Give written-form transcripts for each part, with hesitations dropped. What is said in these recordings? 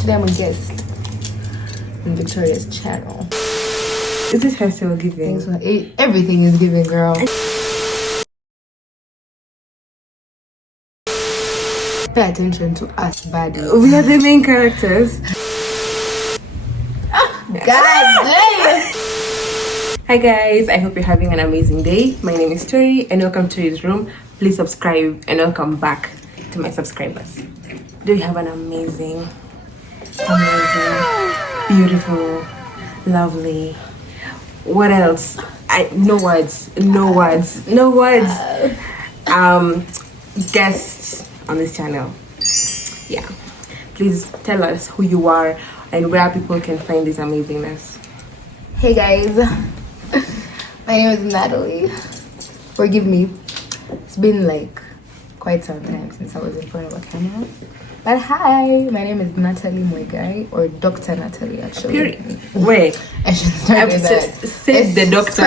Today I'm a guest on Victoria's channel. Is this her still giving? Everything is giving, girl. Pay attention to us, baddies. We are the main characters. God damn! Hi guys, I hope you're having an amazing day. My name is Tori and welcome to his room. Please subscribe and welcome back to my subscribers. Do you have an amazing, beautiful, lovely, what else? No words. Guests on this channel. Yeah, please tell us who you are and where people can find this amazingness. Hey guys, my name is Natalie. Forgive me, it's been like quite some time since I was in front of a camera. But hi, my name is Natalie Muigai, or Dr. Natalie actually. Wait, I should start with that. Say the doctor.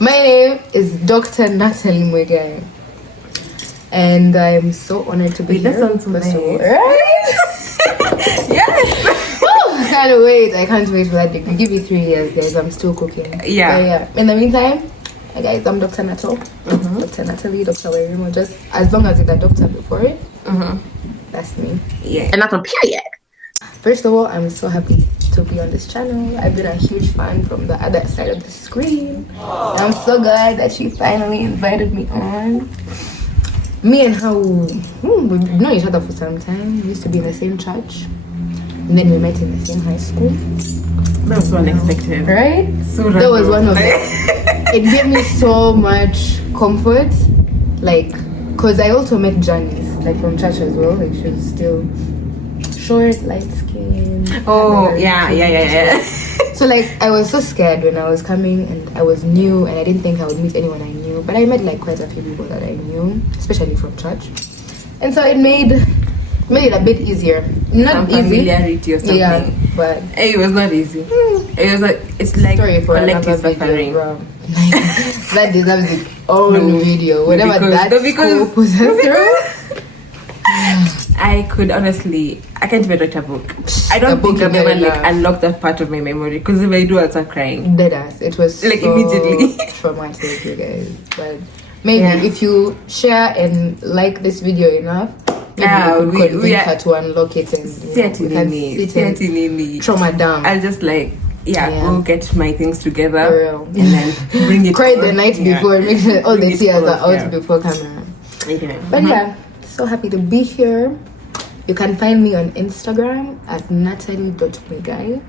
My name is Dr. Natalie Muigai. And I'm so honored to be here. That sounds so nice. Right? Yes! I can't wait for that degree. Give me 3 years, guys. I'm still cooking. Yeah. In the meantime, hi guys, I'm Dr. Nato. Dr. Natalie, Dr. Wairimo. Just as long as it's a doctor before it. That's me. Yeah. And not on period. First of all, I'm so happy to be on this channel. I've been a huge fan from the other side of the screen. And I'm so glad that she finally invited me on. Me and her, we've known each other for some time. We used to be in the same church. And then we met in the same high school. That was so unexpected. Right? So that was one of it. It gave me so much comfort. Like, because I also met Janice, like from church as well. Like, she was still short, light skin. Oh, yeah. So like, I was so scared when I was coming and I was new and I didn't think I would meet anyone I knew. But I met like quite a few people that I knew, especially from church. And so it made it a bit easier. Not easy. Familiarity or something. Yeah, but it was not easy. It was like, it's like story for collective suffering. That deserves its own video. Whatever that school put us through. I can't even write a book. I don't think I've ever unlocked that part of my memory, because if I do, I'll start crying. Deadass. It was like so immediately traumatic, you guys. But maybe if you share and like this video enough, maybe we could convince her to unlock it and we can sit in trauma down. I'll just go get my things together and then bring it. Cry the night before, make sure all the tears are out before camera. Okay. But so happy to be here. You can find me on Instagram at natalie.muigai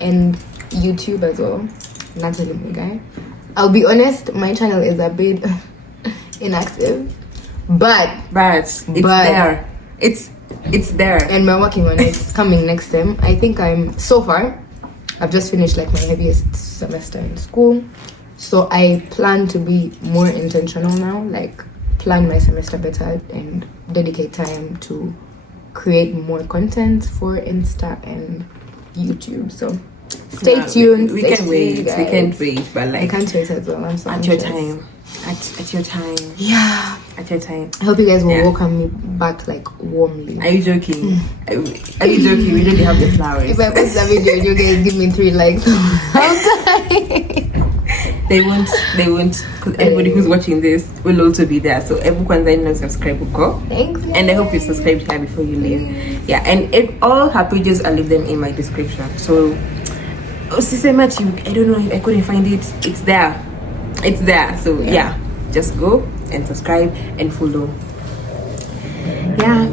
and YouTube as well, Natalie Muigai. I'll be honest, my channel is a bit inactive, but it's there. It's there, and we're working on it. It's coming next time. I think I've just finished like my heaviest semester in school, so I plan to be more intentional now, like plan my semester better and dedicate time to create more content for Insta and YouTube. So stay tuned. We can't wait. We can't wait. But like, I can't wait as well. I'm so at anxious. your time. At your time. Yeah. At your time. I hope you guys will welcome me back like warmly. Are you joking? Are you joking? We really have the flowers. If I post a video and you guys give me 3 likes, They won't, because everybody who's watching this will also be there. So everyone that knows subscribe will go. Thanks. And I hope you subscribe here before you leave. Yeah, and all her pages, I'll leave them in my description. So, I don't know, I couldn't find it. It's there. So yeah, just go and subscribe and follow. Yeah.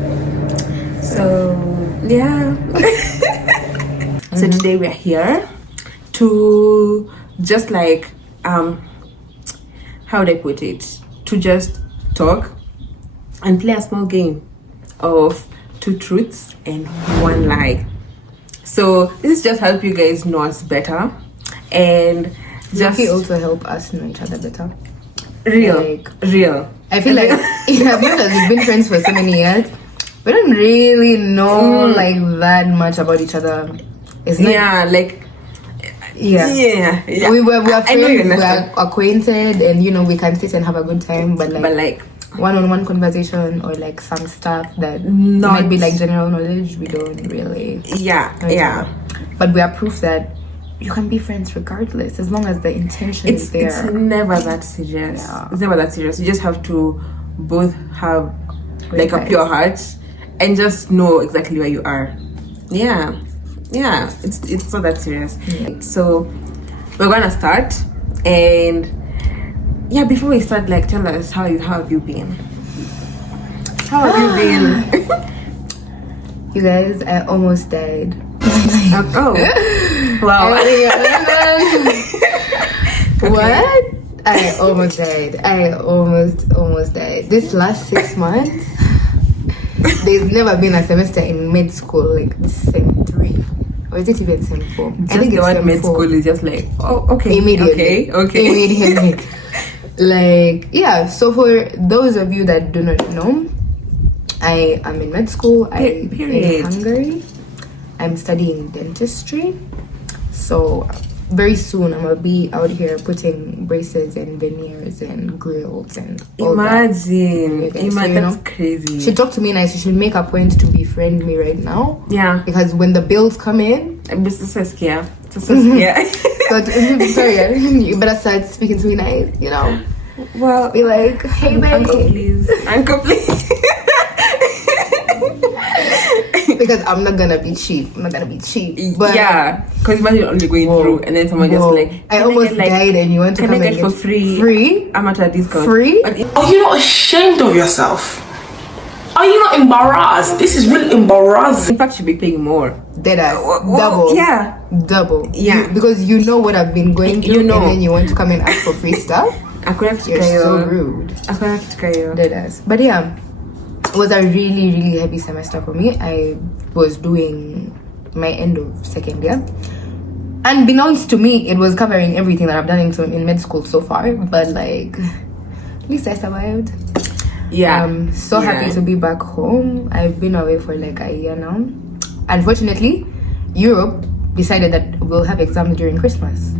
So yeah. So today we're here to just like how would I put it? To just talk and play a small game of 2 truths and 1 lie. So this is just help you guys know us better and just also help us know each other better. Real. I feel like as much as we've been friends for so many years, we don't really know like that much about each other. It's not, we are friends, we are acquainted, and we can sit and have a good time, but like one-on-one conversation or like some stuff that Not- might be like general knowledge, we don't really. Yeah. But we are proof that you can be friends regardless as long as the intention is there. It's never that serious. Yeah. It's never that serious. You just have to both have like a Great pure heart and just know exactly where you are. Yeah. It's not that serious. So we're gonna start, and yeah, before we start, like, tell us how have you been? How have you been? You guys, I almost died. Oh, wow. What? I almost died. I almost died. This last 6 months, there's never been a semester in med school like sem 3. Or is it even sem 4? Just the word med school is just like, oh, okay. Immediately. Okay. Immediately. Like, yeah, so for those of you that do not know, I am in med school. I'm in Hungary. I'm studying dentistry. So very soon I'm gonna be out here putting braces and veneers and grills and all Imagine, that. Okay, that's crazy. She talked to me nice. She should make a point to befriend me right now. Yeah. Because when the bills come in, I'm just so scared. but sorry, you better start speaking to me nice, you know. Well, Be like, hey babe. Uncle please. Because I'm not gonna be cheap. But yeah, because imagine only going through and then someone just like, I almost died and you want to can come I and get for free? Free? I'm at a discount. Free? And Are you not ashamed of yourself? Are you not embarrassed? This is really embarrassing. in fact, you'll be paying more. Deadass. Well, Double. yeah. Double. Yeah. Because you know what I've been going through, You know. and then you want to come and ask for free stuff. You're so rude. Deadass. But yeah, it was a really, really heavy semester for me. I was doing my end of second year. Unbeknownst to me, it was covering everything that I've done in med school so far. But like, at least I survived. Yeah. I'm so happy to be back home. I've been away for like a year now. Unfortunately, Europe decided that we'll have exams during Christmas.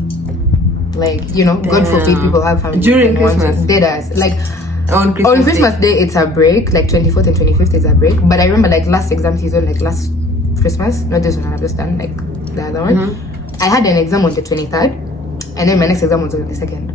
Like, you know, God forbid people have family During Christmas. Deadass. Like On Christmas Day it's a break, like 24th and 25th is a break. But I remember like last exam season, like last Christmas, not this one I've just done, like the other one. I had an exam on the 23rd, and then my next exam was on the 2nd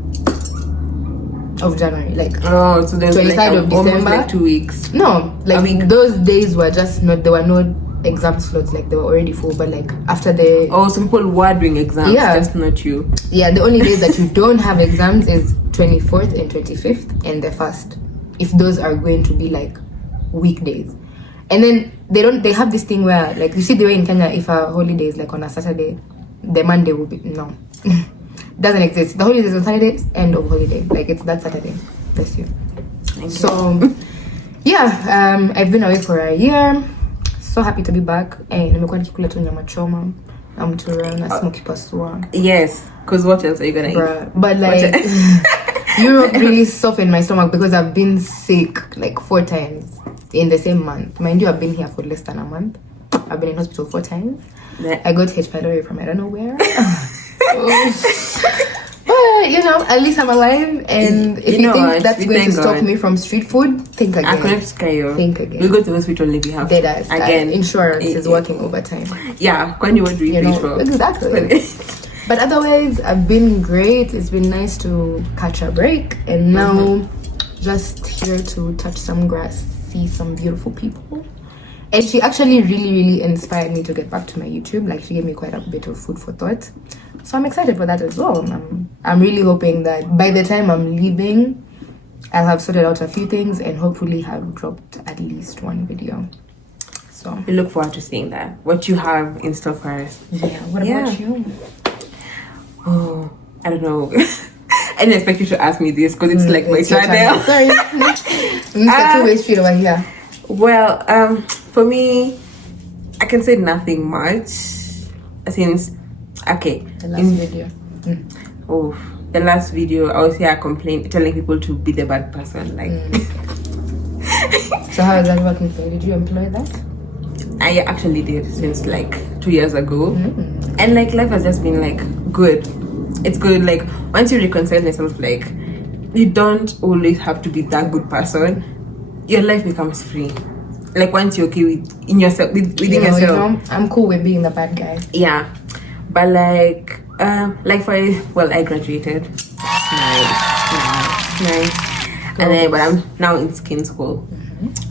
of January. Like, oh, so there's 23rd like of almost December. like 2 weeks. no, like A week. those days were just not, there were no exam slots, like they were already full. But like after the Oh, some people were doing exams, Yeah. just not you. yeah, the only days that you don't have exams is 24th and 25th and the 1st, if those are going to be like weekdays. And then they have this thing where, like, you see the way in Kenya, if a holiday is like on a Saturday, the Monday will be no. Doesn't exist. The holidays on Saturday, end of holiday, like it's that Saturday. Bless you. So yeah, I've been away for a year. So happy to be back. And nimekuwa nikikula tu nyama choma na mtura na smoky pasua. Yes, because what else are you gonna eat? Bruh. But like Europe really softened my stomach because I've been sick like 4 times in the same month. Mind you, I've been here for less than a month. I've been in hospital 4 times. I got H. pylori from I don't know where. But you know, at least I'm alive. And if you think that's going to stop me from street food, think again. Think again. We'll go to the hospital if we have Deadass. again. Insurance is working overtime. Yeah, when you want to You know, exactly. But otherwise, I've been great. It's been nice to catch a break, and now just here to touch some grass, see some beautiful people. And she actually really inspired me to get back to my YouTube. Like, she gave me quite a bit of food for thought. So I'm excited for that as well. I'm really hoping that by the time I'm leaving, I'll have sorted out a few things and hopefully have dropped at least 1 video. So we look forward to seeing that. What you have in store for us. yeah. What about you? Oh, I don't know. I didn't expect you to ask me this because it's like my channel. Sorry. Mr. Two-way street over here. Well, for me, I can say nothing much since The last video. Oh, the last video I was here telling people to be the bad person. Like, So how is that working for you? Did you employ that? I actually did since like 2 years ago, and like life has just been like good. It's good. Like once you reconcile yourself, like you don't always have to be that good person. Your life becomes free. Like once you're okay within yourself. I'm cool with being the bad guy. Yeah, but like I graduated. Nice. And then, but I'm now in skin school,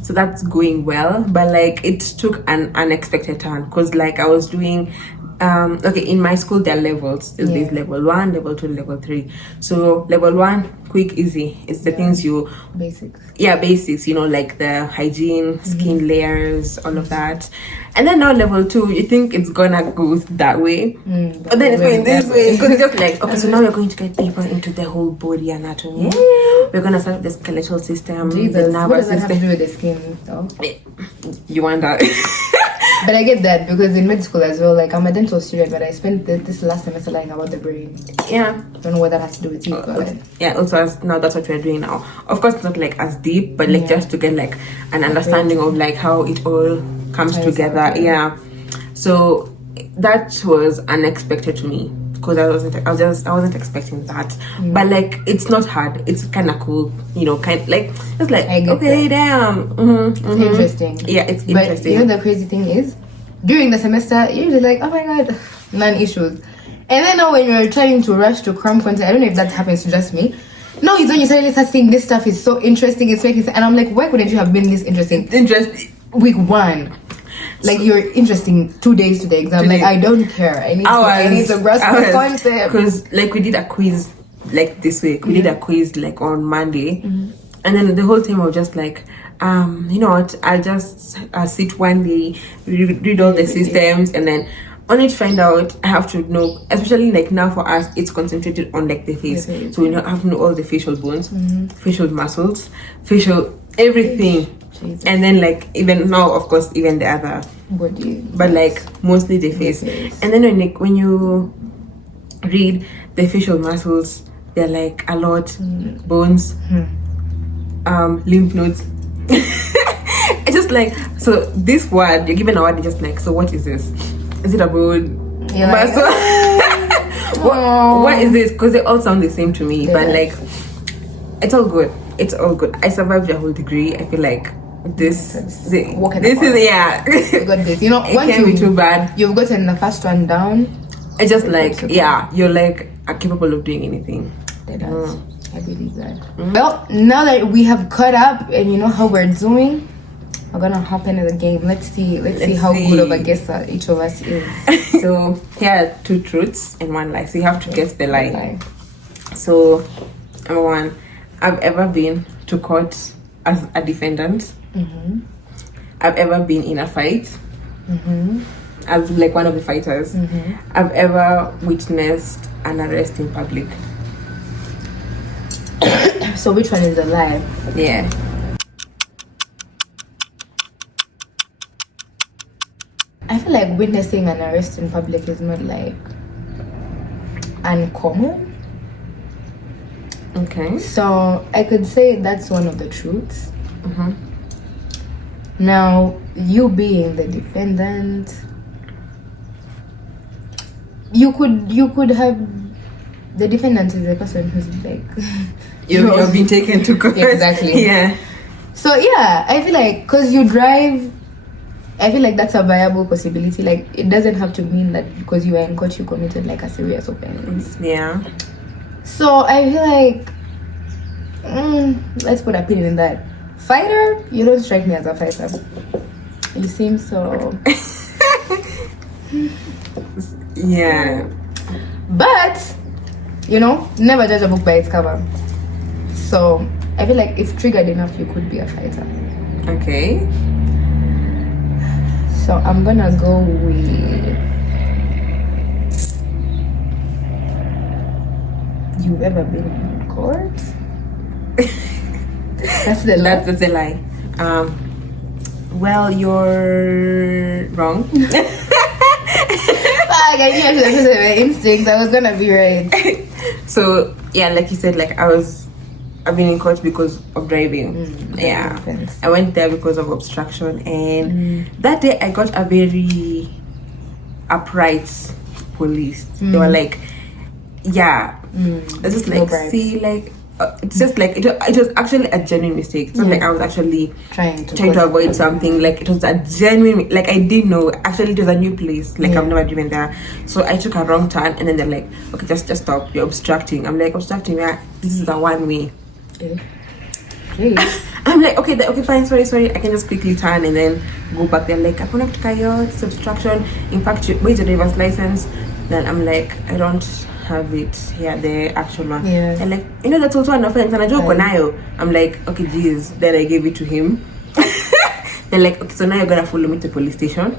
so that's going well. But like, it took an unexpected turn because like I was doing, in my school there are levels. There's level 1, level 2, level 3. So level 1, quick, easy. It's the things you basics. Yeah, basics. Like the hygiene, skin layers, all of that. And then now level 2, you think it's gonna go that way, but then it's going this way because it's just like, okay, so now we're going to get deeper into the whole body anatomy. We're gonna start with the skeletal system, the Jesus, nervous what does that have to system. do with the skin though? You want that? But I get that because in med school as well, like I'm a dental student, but I spent this last semester learning about the brain. Yeah. Don't know what that has to do with you. Also now that's what we're doing now. Of course, not like as deep, but like just to get like an understanding of like how it all comes together. Yeah. So that was unexpected to me because I wasn't expecting that. But like it's not hard. It's kind of cool. It's like okay, damn. It's interesting. Yeah, it's interesting. But the crazy thing is, during the semester, you're just like, oh my god, non-issues. And then now when you're trying to rush to cram content, I don't know if that happens to just me. No, it's when you suddenly start saying this stuff is so interesting, it's making sense. And I'm like, why couldn't you have been this interesting? Week 1. Like you're interesting 2 days to the exam. Like I don't care. I need to grasp the concept. Because like we did a quiz like this week. We did a quiz like on Monday, and then the whole team was just like, you know what? I'll just sit one day, read all the systems, and then only to find out I have to know. Especially like now for us, it's concentrated on like the face, so we have to know all the facial bones, facial muscles, facial everything. Jesus. And then like even now of course even the other body, but like mostly the face. And then when you read the facial muscles, they're like a lot, bones, lymph nodes. It's just like, so this word you're given a word, just like, so what is this? Is it a bone? Muscle? What is this? Because they all sound the same to me, but like it's all good. I survived the whole degree. I feel like this is you got this. it can't be too bad. You've gotten the first one down. It's just like you're like are capable of doing anything. I believe that. Well, now that we have caught up and you know how we're doing, we're gonna hop into the game. Let's see how good of a guesser each of us is. So here are 2 truths and 1 lie. So you have to guess the lie. So number 1, I've ever been to court as a defendant. I've ever been in a fight as like one of the fighters. I've ever witnessed an arrest in public. So which one is the lie? Yeah. I feel like witnessing an arrest in public is not like uncommon. Okay. So I could say that's one of the truths. Now, you being the defendant, you could have the defendant is the person who's like you've been taken to court. Exactly. Yeah. So yeah, I feel like because you drive, I feel like that's a viable possibility. Like it doesn't have to mean that because you were in court you committed like a serious offense. Yeah. So I feel like let's put a pin in that. Fighter, you don't strike me as a fighter. You seem so yeah. But never judge a book by its cover. So I feel like if triggered enough you could be a fighter. Okay. So I'm gonna go with you've ever been in court? That's the lie. That's a lie. Well, you're wrong. I knew I should have my instincts. I was gonna be right. So yeah, like you said, like I've been in court because of driving. Yeah, I went there because of obstruction, and that day I got a very upright police. They were like, yeah, it's just like, see, like it's just like it was actually a genuine mistake. It's not like I was actually trying to avoid something. Like it was a genuine, like I didn't know. Actually, it was a new place. Like I've never driven there, so I took a wrong turn, and then they're like, okay, just stop. You're obstructing. I'm like, obstructing? Yeah, this is a one way. I'm like, okay, fine, sorry. I can just quickly turn and then go back. They're like, I connect to Kayo, it's obstruction. In fact, where's your driver's license? Then I'm like, I don't have it here, the actual one. They're like, you know, that's also an offense, and I joke on Nayo. I'm like, okay, geez. Then I gave it to him. They're like, okay, so now you're gonna follow me to the police station,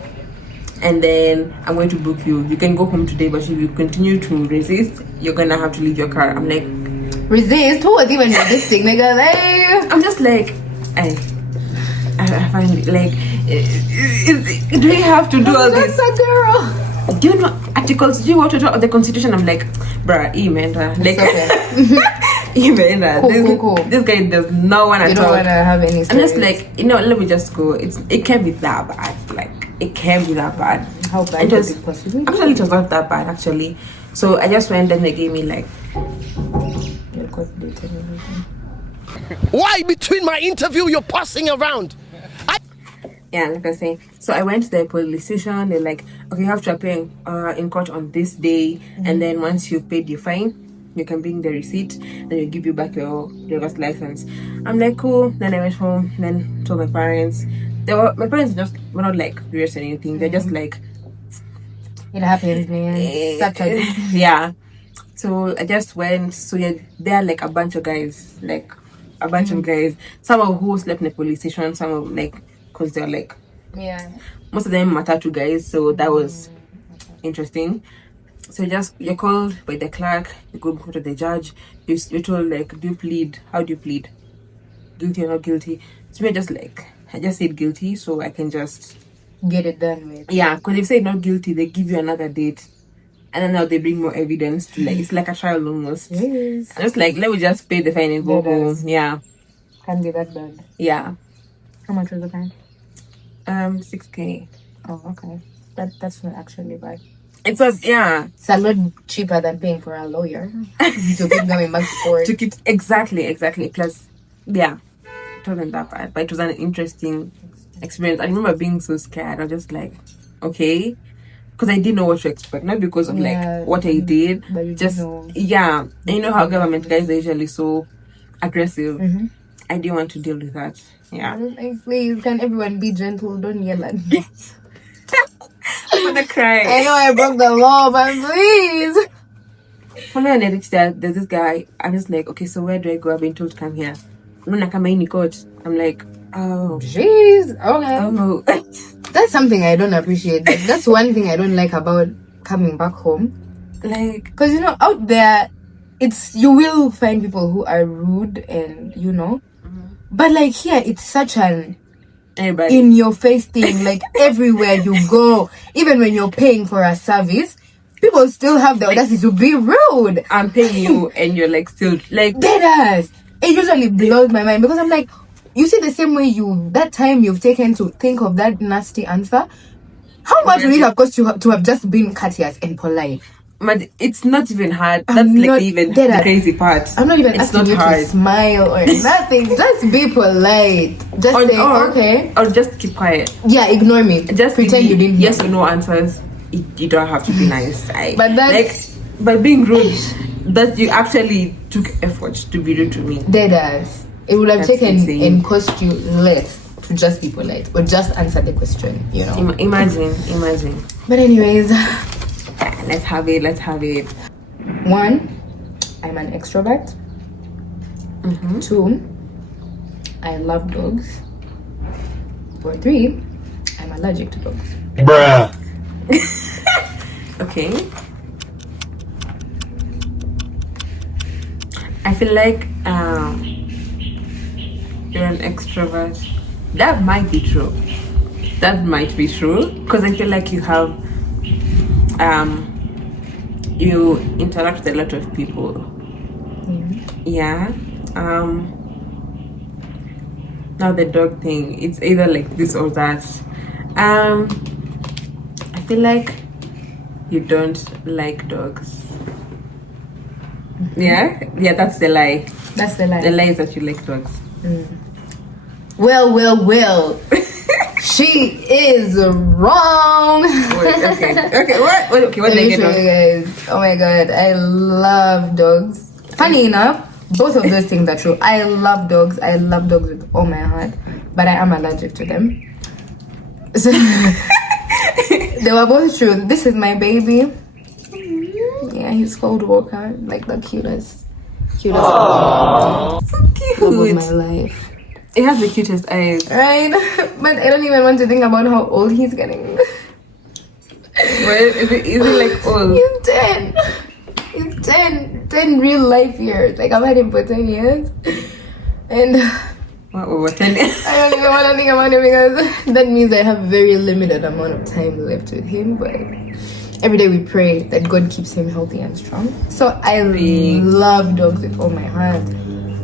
and then I'm going to book you. You can go home today, but if you continue to resist, you're gonna have to leave your car. I'm like, resist? Who was even resisting, nigga? Like, I'm just like, I find it like, do we have to do all this? Just a girl. Do you know articles? Do you want to talk of the Constitution? I'm like, bruh, like, Cool. This guy does not want to talk. You don't want to have any stories. I'm just like, you know, let me just go. It can't be that bad. Like, it can't be that bad. How bad is it possible? Actually, it was not that bad, actually. So I just went and they gave me like, why between my interview you're passing around? Yeah, like I say. So I went to the police station. They're like, okay, you have to appear in court on this day, and then once you've paid your fine, you can bring the receipt. Then they give you back your driver's license. I'm like, cool. Then I went home. Then told my parents. My parents were not like furious or anything. They're just like, it happens, man. Yeah. So I just went. So yeah, there are like a bunch of guys, Some of who slept in the police station. Some of like. Because they're like, most of them matatu guys, so that was interesting. So you're called by the clerk, you go to the judge, you're told like, do you plead? How do you plead? Guilty or not guilty? So I just said guilty, so I can just get it done with. Yeah, because if you say not guilty, they give you another date, and then now they bring more evidence to like, it's like a trial almost. Yes. I'm just like, let me just pay the fine and go home. Yeah. Can't be that bad. Yeah. How much was the fine? 6K. Oh, okay. That's not actually bad. It was, yeah. It's a lot cheaper than paying for a lawyer to keep going back to court. Exactly. Plus, yeah, it wasn't that bad, but it was an interesting experience. I remember being so scared. I was just like, okay, because I didn't know what to expect, not because of like what I did, but you just know. Yeah. And you know how government guys are usually so aggressive. I didn't want to deal with that. Yeah. Like, please, can everyone be gentle? Don't yell at me. I'm gonna cry. I know I broke the law, but please. When I reached there, there's this guy. I'm just like, okay, so where do I go? I've been told to come here. I'm like, oh, jeez. Okay. Oh no. That's something I don't appreciate. That's one thing I don't like about coming back home. Like, because you know, out there, you will find people who are rude and you know. But like here, it's such an in your face thing. Like everywhere you go, even when you're paying for a service, people still have the audacity to be rude. I'm paying you, and you're like still like deadass. It usually blows my mind because I'm like, you see the same way that time you've taken to think of that nasty answer. How much would it have cost you to have just been courteous and polite? But it's not even hard. That's like even the crazy part. I'm not even asking you to smile or nothing. Just be polite. Just say okay. Or just keep quiet. Yeah, ignore me. Just pretend you didn't hear. Yes or no answers. You don't have to be nice. But that's like, by being rude, that you actually took effort to be rude to me. Deadass. It would have taken and cost you less to just be polite or just answer the question, you know. Imagine. But anyways, let's have it. 1, I'm an extrovert. 2, I love dogs. Or 3, I'm allergic to dogs. Bruh. Okay. I feel like you're an extrovert. That might be true. Because I feel like you have you interact with a lot of people. Yeah. Now the dog thing, it's either like this or that. I feel like you don't like dogs. Yeah, that's the lie. That's the lie. The lie is that you like dogs. Well. She is wrong. Wait, okay. What? Okay, what Let did me I show get you wrong? guys. Oh my god, I love dogs. Funny enough, both of those things are true. I love dogs. I love dogs with all my heart, but I am allergic to them. So they were both true. This is my baby. Yeah, he's called Walker. Like the cutest So love of cute. my life. It has the cutest eyes. Right? But I don't even want to think about how old he's getting. Well, is it like old? He's 10. He's 10 real life years. Like, I've had him for 10 years. And What 10 years? I don't even want to think about it because that means I have very limited amount of time left with him. But every day we pray that God keeps him healthy and strong. So I love dogs with all my heart.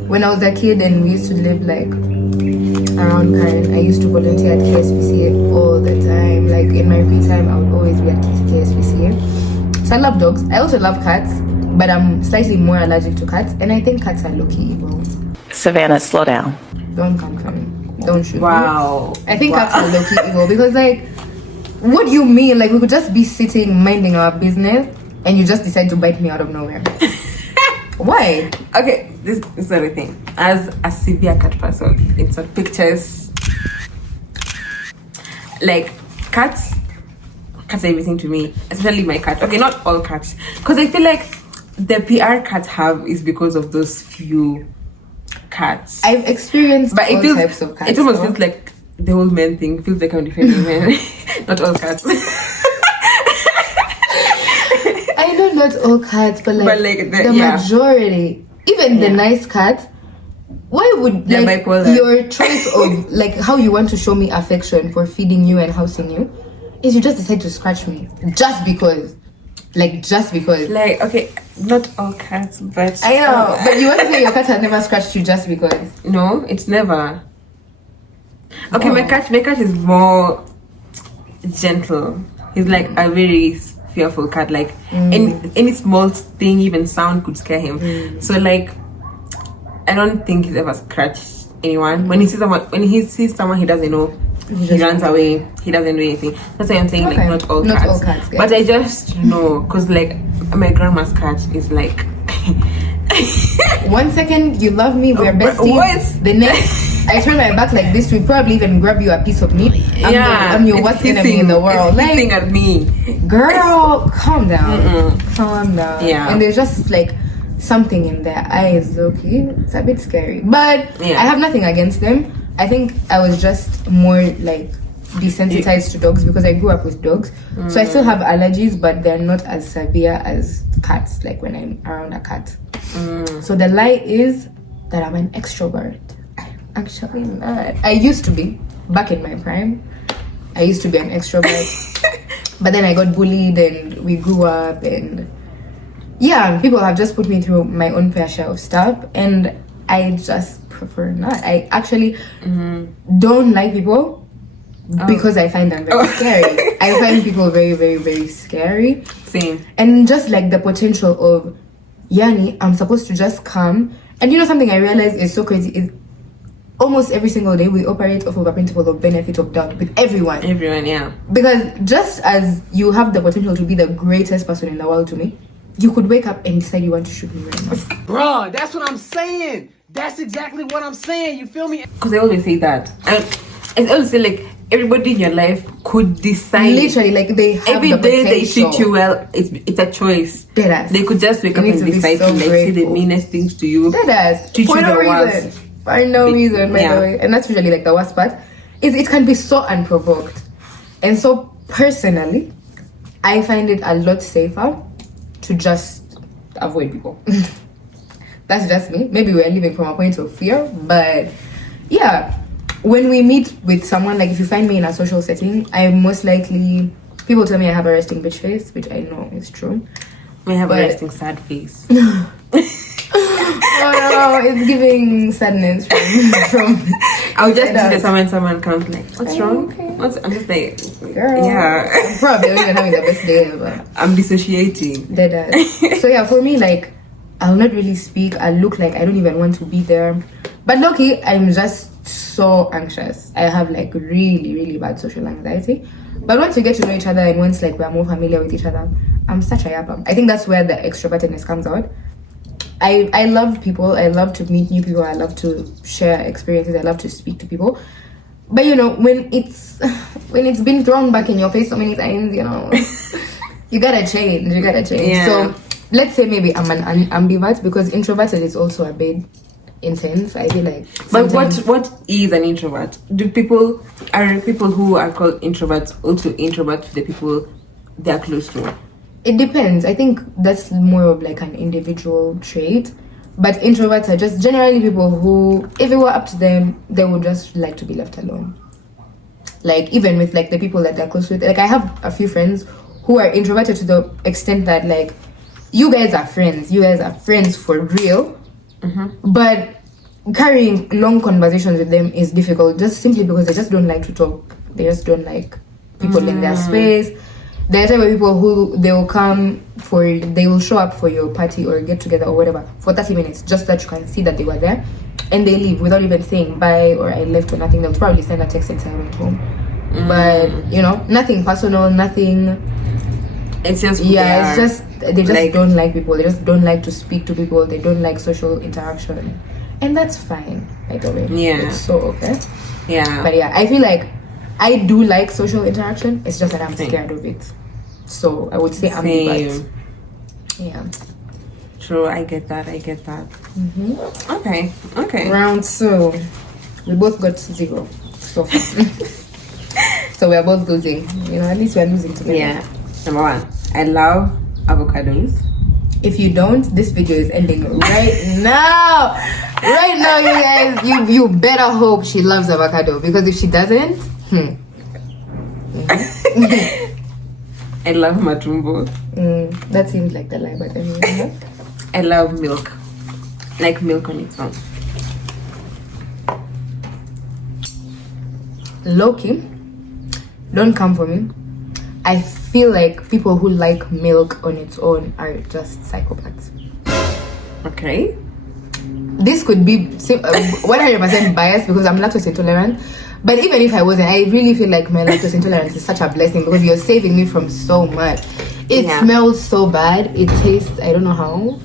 When I was a kid and we used to live like around Karen, I used to volunteer at KSPCA all the time. Like in my free time, I would always be at KSPCA. So I love dogs. I also love cats, but I'm slightly more allergic to cats. And I think cats are low-key evil. Savannah, slow down. Don't come for me. Don't shoot me. Wow. I think cats are low-key evil because like, what do you mean? Like we could just be sitting minding our business and you just decide to bite me out of nowhere. Why? Okay, this is everything. As a severe cat person, it's a pictures. Like cats are everything to me, especially my cat. Okay, not all cats, because I feel like the PR cats have is because of those few cats. I've experienced But all it feels, types of cats. it almost though. feels like the whole man thing. Feels like I'm defending men. Not all cats. I know not all cats, but like the yeah. majority, even the nice cats. Why would They're like bipolar. your choice of like how you want to show me affection for feeding you and housing you is you just decide to scratch me just because, like Like, okay, not all cats, but I know, but you want to say your cat has never scratched you just because? no, it's never. Okay, Oh. my cat is more gentle. He's like a very fearful cat. Like any small thing, even sound could scare him. So like, I don't think he's ever scratched anyone. When he sees someone he doesn't know, he runs away. He doesn't do anything. That's why I'm saying Okay. like not all Not cats. all cats, guys. But I just know because like my grandma's cat is like. 1 second you love me, we're besties. What? The next, I turn my back like this. We probably even grab you a piece of meat. I'm your it's worst enemy hissing. in the world. It's hissing Like, at me. girl, calm down. Calm down. Yeah. And there's just like something in their eyes. Okay, it's a bit scary, but Yeah. I have nothing against them. I think I was just more like desensitized to dogs because I grew up with dogs. So I still have allergies, but they're not as severe as cats. Like when I'm around a cat. So the lie is that I'm an extrovert. I'm actually not. I used to be back in my prime. I used to be an extrovert, but then I got bullied and we grew up, and yeah, people have just put me through my own fair share of stuff, and I just prefer not. I actually don't like people because I find them very scary. I find people very, very, very scary. Same. And just like the potential of Yani, I'm supposed to just come. And you know something I realized is so crazy is almost every single day we operate off of a principle of benefit of doubt with everyone. Everyone, yeah. Because just as you have the potential to be the greatest person in the world to me, you could wake up and decide you want to shoot me right now. Bruh, that's what I'm saying. That's exactly what I'm saying. You feel me? Because I always say that. And I always say like everybody in your life could decide. Literally, like they have Every the day they potential. treat you well, it's a choice. Deadass. They could just wake You up need and to be decide so to like say the grateful. meanest things to you. Deadass. Treat For you no the reason. worst. For no reason, by Yeah. the way. And that's usually like the worst part. Is it can be so unprovoked. And so personally, I find it a lot safer to just avoid people. That's just me. Maybe we're living from a point of fear, but yeah. When we meet with someone, like if you find me in a social setting, I'm most likely, people tell me I have a resting bitch face, which I know is true. We have But- a resting sad face. Oh no, it's giving sadness from I'll just Deadass. see someone comes like, what's wrong? okay. I'm just like, Girl. yeah. I'm probably not even having the best day ever. I'm dissociating. Deadass. So yeah, for me, like, I'll not really speak. I'll look like I don't even want to be there. But low-key, I'm just so anxious. I have like really, really bad social anxiety. But once we get to know each other and once like we're more familiar with each other, I'm such a yapper. I think that's where the extrovertedness comes out. I love people. I love to meet new people. I love to share experiences. I love to speak to people. But you know, when it's been thrown back in your face so many times, you know, you gotta change. Yeah. So let's say maybe I'm an ambivert, because introverted is also a bit intense. I feel like. But what is an introvert? Are people who are called introverts also introverts to the people they are close to? It depends. I think that's more of like an individual trait. But introverts are just generally people who, if it were up to them, they would just like to be left alone. Like even with like the people that they're close with. Like I have a few friends who are introverted to the extent that like, you guys are friends. You guys are friends for real. But carrying long conversations with them is difficult, just simply because they just don't like to talk. They just don't like people in their space. There are type of people who they will show up for your party or get together or whatever for 30 minutes, just that you can see that they were there, and they leave without even saying bye or I left or nothing. They'll probably send a text and say I went home. But you know, nothing personal, nothing. It's just it's just they just like, don't like people. They just don't like to speak to people. They don't like social interaction, and that's fine. By the way, it's so okay. But I feel like I do like social interaction. It's just that I'm scared of it. So I would say ambivert. Yeah. True, I get that. Okay. Round 2. We both got 0 so far. So we are both losing. You know, at least we are losing together. Yeah. Number 1, I love avocados. If you don't, this video is ending right now. Right now, you guys, you better hope she loves avocado, because if she doesn't, I love matumbo. That seems like the lie, but anyway. I love milk. Like milk on its own. Low-key, don't come for me. I feel like people who like milk on its own are just psychopaths. Okay. This could be 100% biased because I'm lactose intolerant. But even if I wasn't, I really feel like my lactose intolerance is such a blessing, because you're saving me from so much. It smells so bad. It tastes, I don't know how.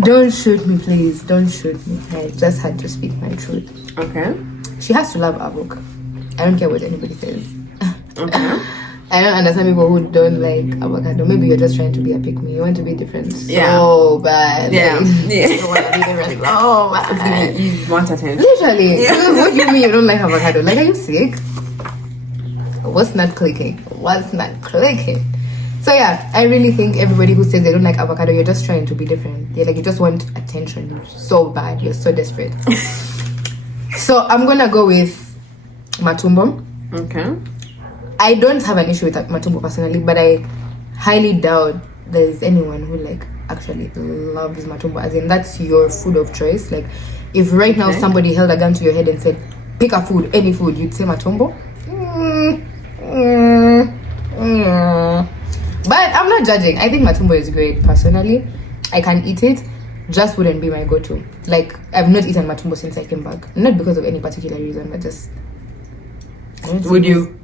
Don't shoot me, please. Don't shoot me. I just had to speak my truth. Okay. She has to love avocado. I don't care what anybody says. Okay. I don't understand people who don't like avocado. Maybe you're just trying to be a pick me. You want to be different so bad. Yeah. You want to be different so bad. You want attention. Literally. What do you mean you don't like avocado? Like, are you sick? What's not clicking? So yeah, I really think everybody who says they don't like avocado, you're just trying to be different. They're like, you just want attention so bad. You're so desperate. So I'm gonna go with matumbo. Okay. I don't have an issue with matumbo personally, but I highly doubt there's anyone who like actually loves matumbo, as in that's your food of choice. Like, if right now somebody held a gun to your head and said pick a food, any food, you'd say matumbo. But I'm not judging. I think matumbo is great personally. I can eat it, just wouldn't be my go-to. Like, I've not eaten matumbo since I came back, not because of any particular reason, but just would you?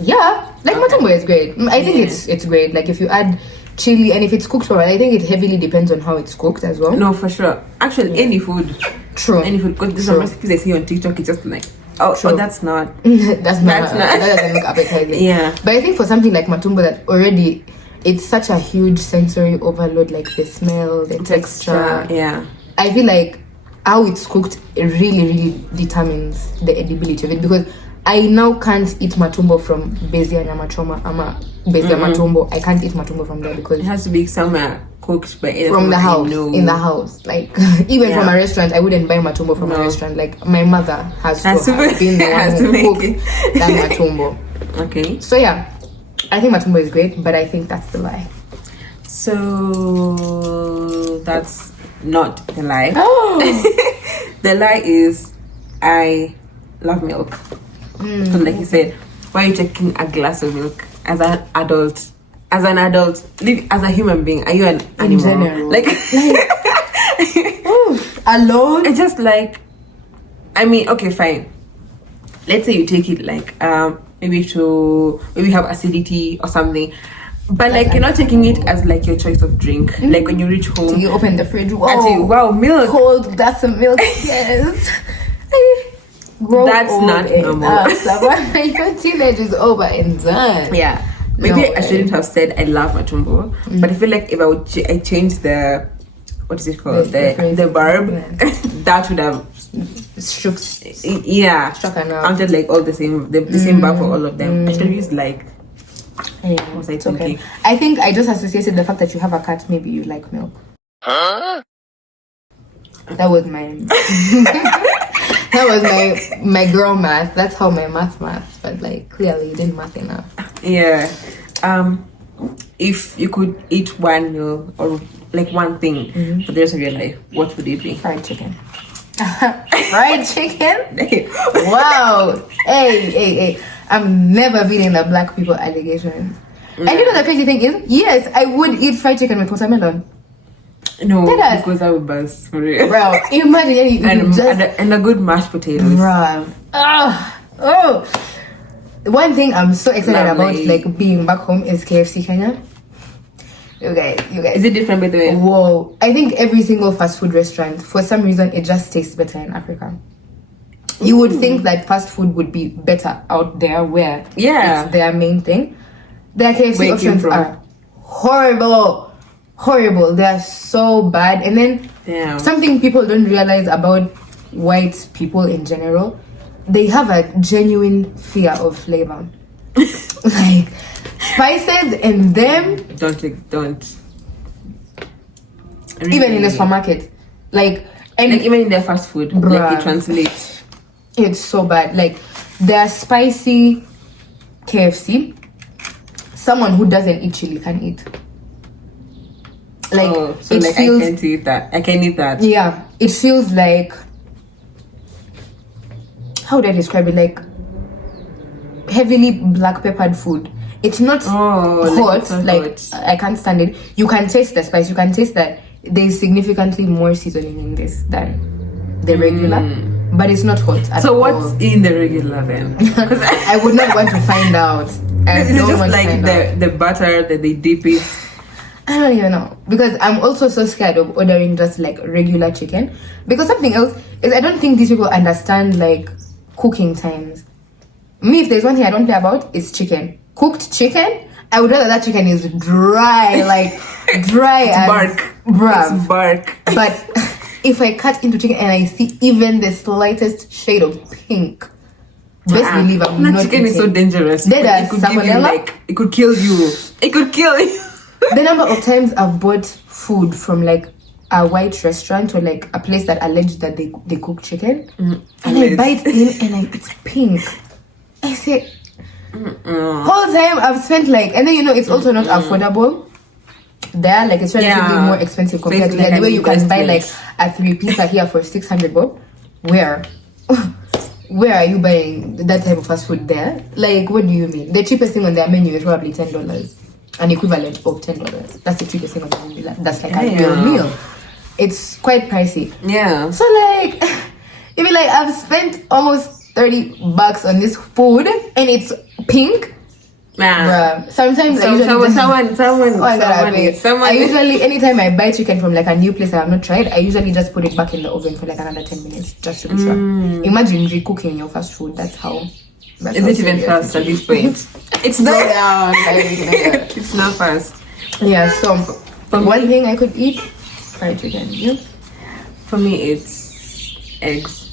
Yeah, like matumbo is great. I think it's great. Like, if you add chili and if it's cooked well, I think it heavily depends on how it's cooked as well. No, for sure. Actually, any food. True. Any food. Because there's some recipes I see on TikTok, it's just like, oh, that's not. That doesn't look appetizing. Yeah. But I think for something like matumbo that already, it's such a huge sensory overload, like the smell, the texture. Yeah. I feel like how it's cooked, it really, really determines the edibility of it, because I now can't eat matumbo from Bezia Nyama Choma ama Bezia Matumbo. I can't eat matumbo from there because it has to be somewhere cooked by from the house, in the house. Like, even from a restaurant, I wouldn't buy matumbo from a restaurant. Like, my mother has to have been the one who cooked that matumbo. Okay. So yeah, I think matumbo is great, but I think that's the lie. So that's not the lie. Oh. The lie is I love milk. So like you said, why are you taking a glass of milk as an adult? as an adult, as a human being, are you an animal? In general. Like alone? it's just like, I mean, okay, fine. Let's say you take it like maybe have acidity or something. But like you're not taking it as like your choice of drink. Like when you reach home, So you open the fridge. and say, wow, milk. Cold glass of milk. Yes. That's not normal. Your teenage is over and done. Yeah. Maybe No I shouldn't have said I love matumbo, but I feel like if I change the, what is it called, the verb, that would have Struck a nerve. counted like all the same verb for all of them. I should have used like. Yeah, What was I it's okay. thinking? I think I just associated the fact that you have a cat. Maybe you like milk. Huh? That was my. That was my girl math. That's how my math. But like clearly, you didn't math enough. Yeah. If you could eat one meal or like one thing for the rest of your life, what would it be? Fried chicken. Fried chicken? Wow. Hey. I'm never beating the black people allegations. And you know the crazy thing is, yes, I would eat fried chicken with watermelon. No, Deadass. because I would buzz for real. Bro, imagine And a good mashed potatoes. Bro. Oh. One thing I'm so excited about, Lovely. like being back home, is KFC Kenya. You guys. Is it different by the way? Whoa. I think every single fast food restaurant, for some reason, it just tastes better in Africa. You would think that fast food would be better out there where it's their main thing. Their KFC options are horrible. They are so bad. And then something people don't realize about white people in general, they have a genuine fear of flavor. Like spices in them. Don't. Really? Even in the supermarket, like even in their fast food, like it translates. It's so bad. Like their spicy KFC, someone who doesn't eat chili can eat. Like it feels. I can't eat that. I can eat that. Yeah, it feels like. How would I describe it? Like heavily black peppered food. It's not hot. Hot. I can't stand it. You can taste the spice. You can taste that there's significantly more seasoning in this than the regular, but it's not hot at so all. What's in the regular then? I would not want to find out. It's just like the butter that they dip it. I don't even know, because I'm also so scared of ordering just like regular chicken, because something else is I don't think these people understand like cooking times. Me, if there's one thing I don't play about, it's chicken. Cooked chicken, I would rather that chicken is dry, like dry it's as bark. Bruv. It's bark. But if I cut into chicken and I see even the slightest shade of pink, best believe I'm not chicken eating. is so dangerous. It could give you like it could kill you. It could kill you. The number of times I've bought food from like a white restaurant or like a place that alleged that they cook chicken, and I bite in and it's pink. I say, whole time I've spent like, and then it's also not affordable. There, like it's relatively more expensive compared to like the way you can buy like a 3-piece here for 600 bob. Where are you buying that type of fast food there? Like, what do you mean? The cheapest thing on their menu is probably $10, an equivalent of $10. That's the cheapest thing on the menu. That's like a real meal. It's quite pricey. Yeah. So like, you mean like I've spent almost $30 on this food and it's pink? Bruh. Sometimes I usually anytime I buy chicken from like a new place I have not tried, I usually just put it back in the oven for like another 10 minutes just to be sure. Imagine recooking your fast food. Is it even fast at this point? It's not. It's not fast. Yeah. So one thing I could eat, fried chicken. You? For me, it's eggs.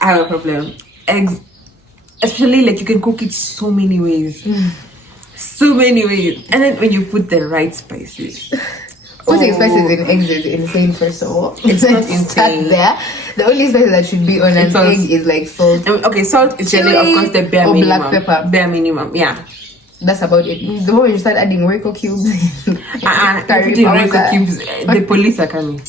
I have a problem. Eggs. Especially like you can cook it so many ways. So many ways. And then when you put the right spices. Putting spices in eggs is insane, first of all. It's not insane. There. The only spice that should be on an egg is like salt. Okay, salt is chili, generally, of course, the bare minimum. Black pepper. Bare minimum, yeah. That's about it. The moment you start adding Royco cubes, putting Royco cubes, the police are coming.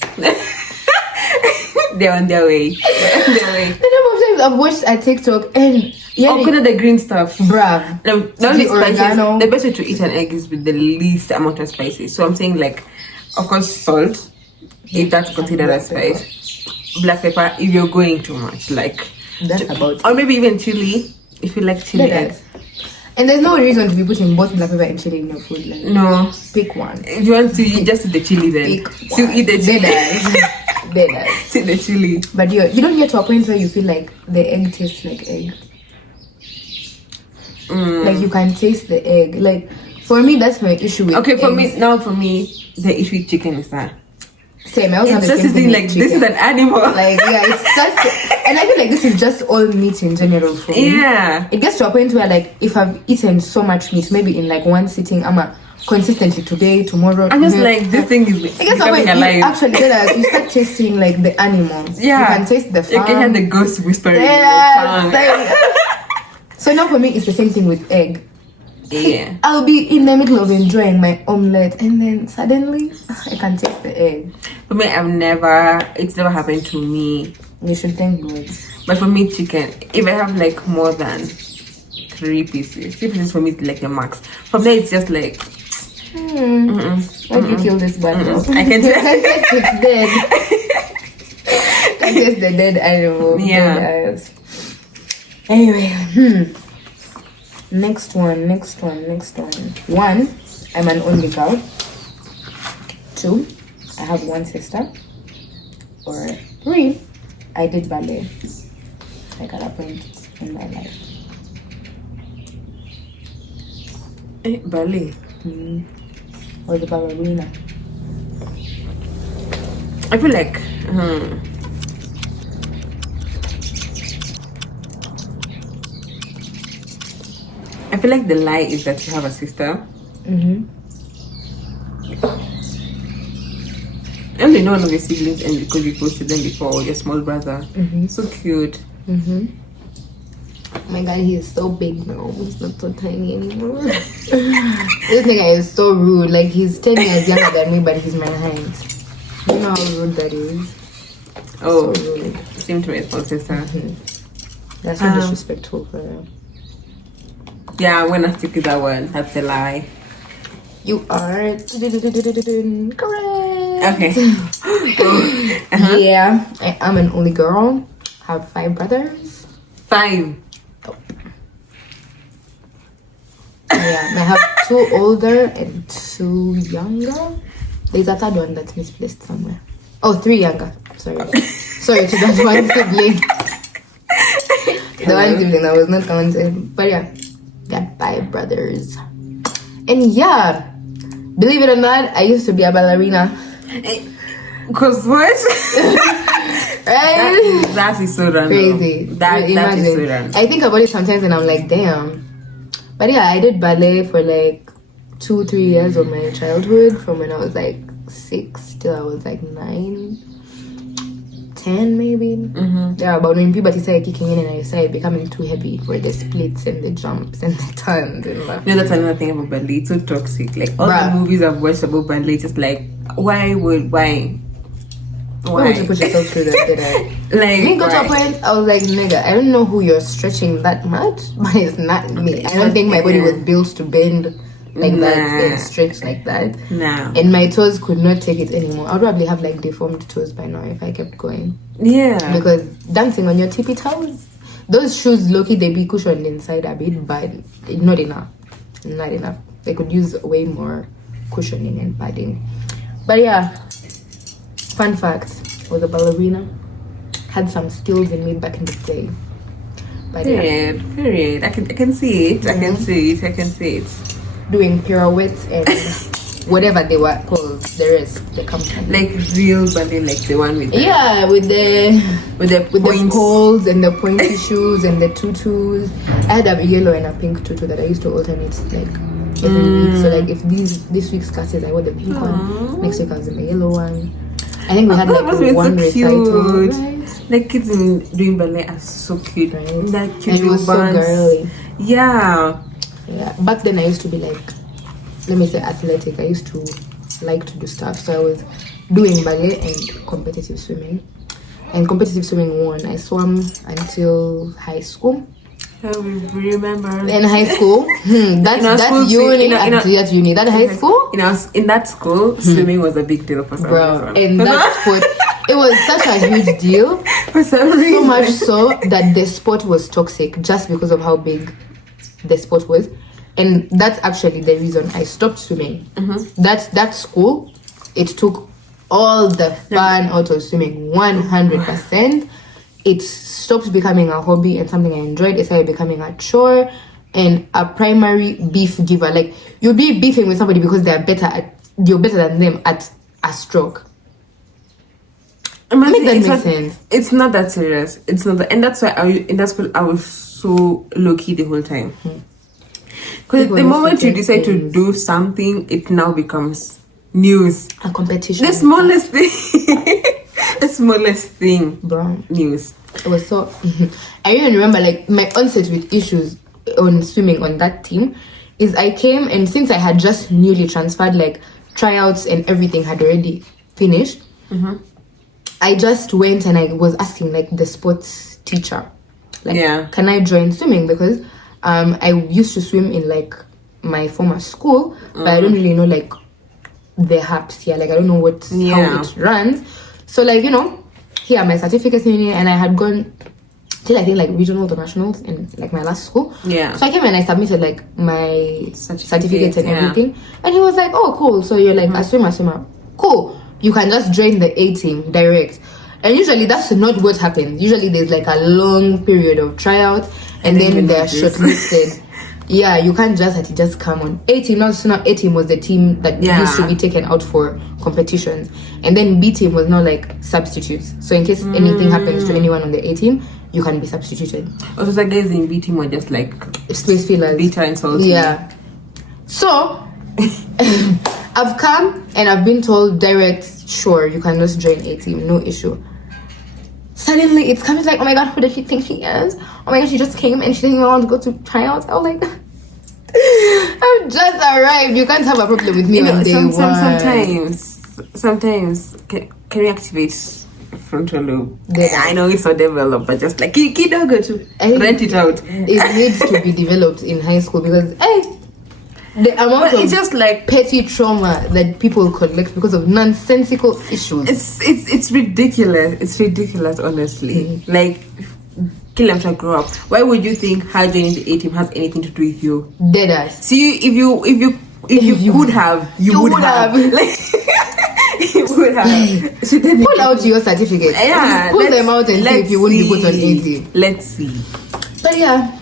They're on their way. The number of times I've watched a TikTok and Yeah, Oh, the green stuff. bruv. No, The not the spices. oregano. The best way to eat an egg is with the least amount of spices. So I'm saying, like, of course, salt, if that's considered as spice. Black pepper, if you're going too much, like, That's about or maybe even chili, if you like chili eggs. And there's no reason to be putting both black pepper and chili in your food. Like, No, pick one. if you want to eat, just eat the chili then. Pick So one. eat the chili. Dead. See the chili. But you don't get to a point where you feel like the egg tastes like egg. Like you can taste the egg. Like for me, that's my issue with Okay, for eggs. me, the issue with chicken is that Same. I also have it's the just same this thing thing with like this is chicken. an animal. Like yeah, it's just, and I feel like this is just all meat in general for me. Yeah. It gets to a point where like if I've eaten so much meat, maybe in like one sitting, consistently today, tomorrow. I'm just like this thing is It gets to a becoming point you alive. actually you start tasting like the animal. Yeah. You can taste the You farm. can hear the ghost whispering. in your Yeah. tongue. So now for me, it's the same thing with egg. Yeah. I'll be in the middle of enjoying my omelette, and then suddenly I can taste the egg. For me, it's never happened to me. You should thank God. But for me, chicken, if I have like more than 3 pieces for me is like the max. From there, it's just like, Why did you kill this bundle? I can taste it's dead. I taste the dead animal. Yeah. Dead eyes. Anyway, Next one. 1, I'm an only girl. 2, I have one sister. Or 3, I did ballet. Like at a point in my life. ballet. Or the ballerina. I feel like, I feel like the lie is that you have a sister. I only know one of your siblings, and because you posted them before, your small brother. So cute. Oh my god, he is so big now. He's not so tiny anymore. This nigga is so rude. Like, he's 10 years younger than me, but he's my height. You know how rude that is? Oh, So rude. same to my small sister. That's so disrespectful for her. Yeah, I'm gonna stick with that one. That's a lie. You are correct. Okay. Yeah, I am an only girl. Have 5 brothers. 5. Yeah, I have 2 older and 2 younger. There's a third one that's misplaced somewhere. Oh, 3 younger. Sorry to that one sibling. The one sibling that was not counted. But yeah, got 5 brothers. And yeah, believe it or not, I used to be a ballerina. Cause what? Right? That is so random. Crazy. That is so random. I think about it sometimes and I'm like, damn. But yeah, I did ballet for like 2-3 years of my childhood, from when I was like 6 till I was like 9, 10 maybe. Yeah, but when puberty started kicking in and I started becoming too heavy for the splits and the jumps and the turns and that. You know, that's another thing about ballet. It's so toxic. Like all Bruh. the movies I've watched about ballet, just like why? Why would you push yourself through that? Did I? Like, Then got to a why? point, I was like, nigga, I don't know who you're stretching that much, but it's not me. I don't think my body was built to bend like that and stretch like that. Nah. And my toes could not take it anymore. I'd probably have like deformed toes by now if I kept going. Yeah. Because dancing on your tippy toes, those shoes, low-key, they be cushioned inside a bit, but not enough. Not enough. They could use way more cushioning and padding. But yeah, fun fact, was a ballerina. Had some skills in me back in the day. But yeah, Period. I can see it. I can see it. doing pirouettes and whatever they were called, the rest, the company. Like real ballet, like the one with Yeah, with the points. poles and the pointy shoes and the tutus. I had a yellow and a pink tutu that I used to alternate like every week. So like if this week's classes I wore the pink one, next week I was in the yellow one. I think we had That must like be one so recital. cute. Right? Like kids in doing ballet are so cute. Right. That And cute it was so bands. girly. Yeah. Yeah, back then I used to be like, let me say athletic. I used to like to do stuff. So I was doing ballet and competitive swimming. And competitive swimming won. I swam until high school. Remember In high school, that's school, uni. That's uni. That high school, in that school, swimming was a big deal for some bro. reason. In that sport, it was such a huge deal. For some reason, So much so that the sport was toxic just because of how big the sport was, and that's actually the reason I stopped swimming. That school, it took all the fun out of swimming 100%. It stopped becoming a hobby and something I enjoyed. It started becoming a chore and a primary beef giver. Like, you'll be beefing with somebody because you're better than them at a stroke. Make that make sense. It's not that serious. It's not that, and that's why in that school I was so low key the whole time. Because the moment you decide to do something, it now becomes news. A competition. The smallest thing. The smallest thing, bro. News. It was so. I even remember, like, my onset with issues on swimming on that team is I came, and since I had just newly transferred, like, tryouts and everything had already finished, I just went and I was asking, like, the sports teacher, like, can I join swimming? Because I used to swim in, like, my former school, but I don't really know, like, the haps here. Like, I don't know how it runs. So, like, you know, here are my certificates in here, and I had gone till I think like regional to nationals in like my last school. Yeah. So I came and I submitted like my certificates and everything, and he was like, "Oh, cool. So you're like a swimmer. Cool. You can just join the A team direct." And usually that's not what happens. Usually there's like a long period of tryouts, and then they're shortlisted. Yeah, you can't just come on A team. Now A team was the team that used to be taken out for competitions, and then B team was now like substitutes. So in case anything happens to anyone on the A team, you can be substituted. Also, the guys in B team were just like space fillers, bitter and salty. Yeah. So I've come and I've been told direct, sure, you can just join A team, no issue. Suddenly it's coming like, oh my god, who does she think she is? Oh my god, she just came and she didn't even want to go to tryouts. I was like, I've just arrived. You can't have a problem with me on day one. Sometimes can we activate frontal lobe? I know it's not developed, but just like kiddo go to rent it out. It needs to be developed in high school because the amount of it's just like petty trauma that people collect because of nonsensical issues. It's ridiculous. It's ridiculous, honestly. Like, kill them grow up. Why would you think her joining the A team has anything to do with you? Dead ass. See, if you could have, you would have. Like, you would have. Pull out your certificates. Yeah, pull them out and see if you wouldn't be put on A team. Let's see. But yeah.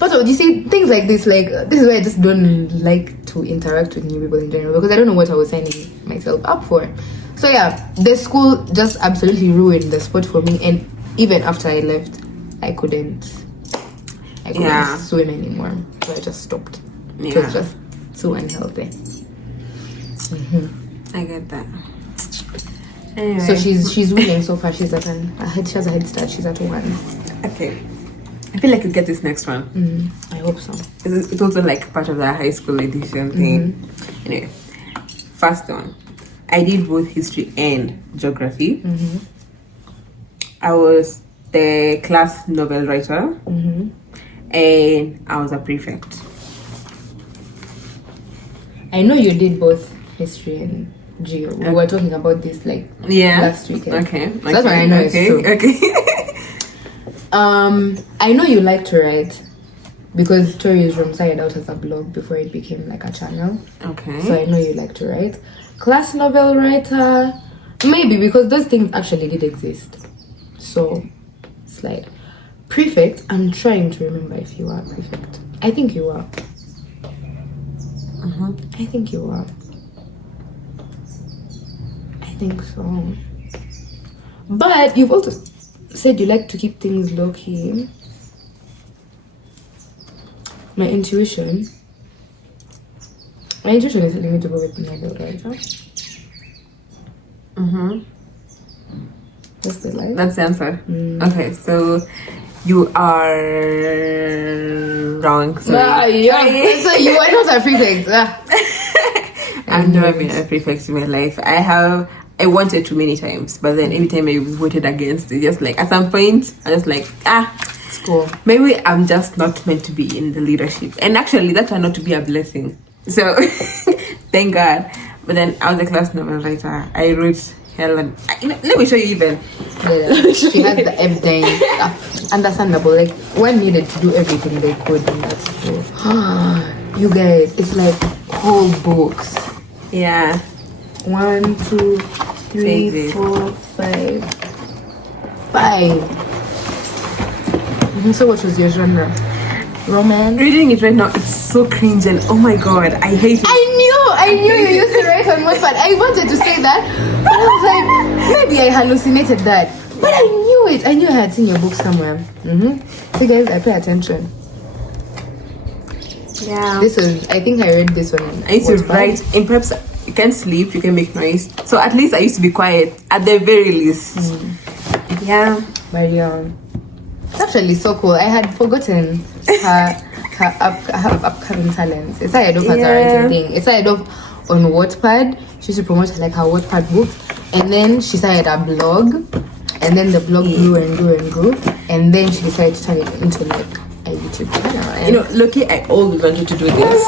But you see, things like this, like, this is why I just don't like to interact with new people in general, because I don't know what I was signing myself up for. So yeah, the school just absolutely ruined the sport for me, and even after I left, I couldn't swim anymore, so I just stopped. It was just so unhealthy. I get that. Anyway. So she's winning so far. She has a head start. She's at 1. Okay. I feel like you get this next one. I hope so. It's also like part of the high school edition thing. Anyway, first one. I did both history and geography. I was the class novel writer, and I was a prefect. I know you did both history and geo. We were talking about this like last weekend. Okay. So that's why I know it's true. Okay. I know you like to write because Stories Room started out as a blog before it became like a channel. Okay. So I know you like to write. Class novel writer, maybe because those things actually did exist. So, slide. Prefect, I'm trying to remember if you are prefect. I think you are. I think you are. I think so. But you've also said you like to keep things low key. My intuition is telling me to go with novel writer. That's the line. That's the answer. Okay, so you are wrong. Sorry. So you are not a prefect. I've never been a prefect in my life. I wanted to many times, but then every time I voted against it, just like at some point, I was like, School. Maybe I'm just not meant to be in the leadership. And actually, that turned out to be a blessing. So, thank God. But then I was a class novel writer. I wrote Helen. Let me show you even. Yeah, she has the evidence. Understandable. Like, one needed to do everything they could in that school. You guys, it's like whole books. Yeah. 1, 2, 3, Crazy. 4, 5. 5. So what was your genre? Romance? Reading it right now, it's so cringe and oh my god, I hate it. I knew you used to write on Wattpad. I wanted to say that, but I was like, maybe I hallucinated that. But I knew it. I knew I had seen your book somewhere. So guys, I pay attention. Yeah. This was, I think I read this one. I used to write in perhaps you can't sleep, you can make noise. So at least I used to be quiet at the very least. Yeah. Very young. It's actually so cool. I had forgotten her upcoming talents. It started off as a writing thing. It started off on Wattpad. She used to promote like her Wattpad book, and then she started a blog, and then the blog grew and grew and grew, and then she decided to turn it into like a YouTube channel. And You know, lucky I always wanted to do this.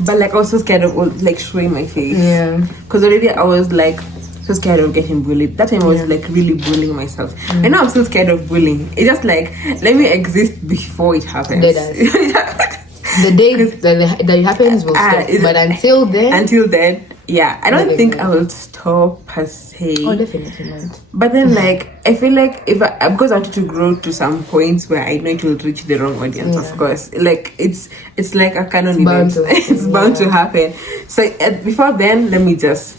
But like I was so scared of like showing my face. Yeah. Because already I was like so scared of getting bullied. That time I was like really bullying myself. And now I'm still scared of bullying. It's just like let me exist before it happens. The day that it happens will stop. But until then, yeah, I don't think I will stop per se. oh, definitely not. But then, like, I feel like because I wanted to grow to some points where I know it will reach the wrong audience, of course. Like, it's like a canon event. It's bound to happen. So before then, let me just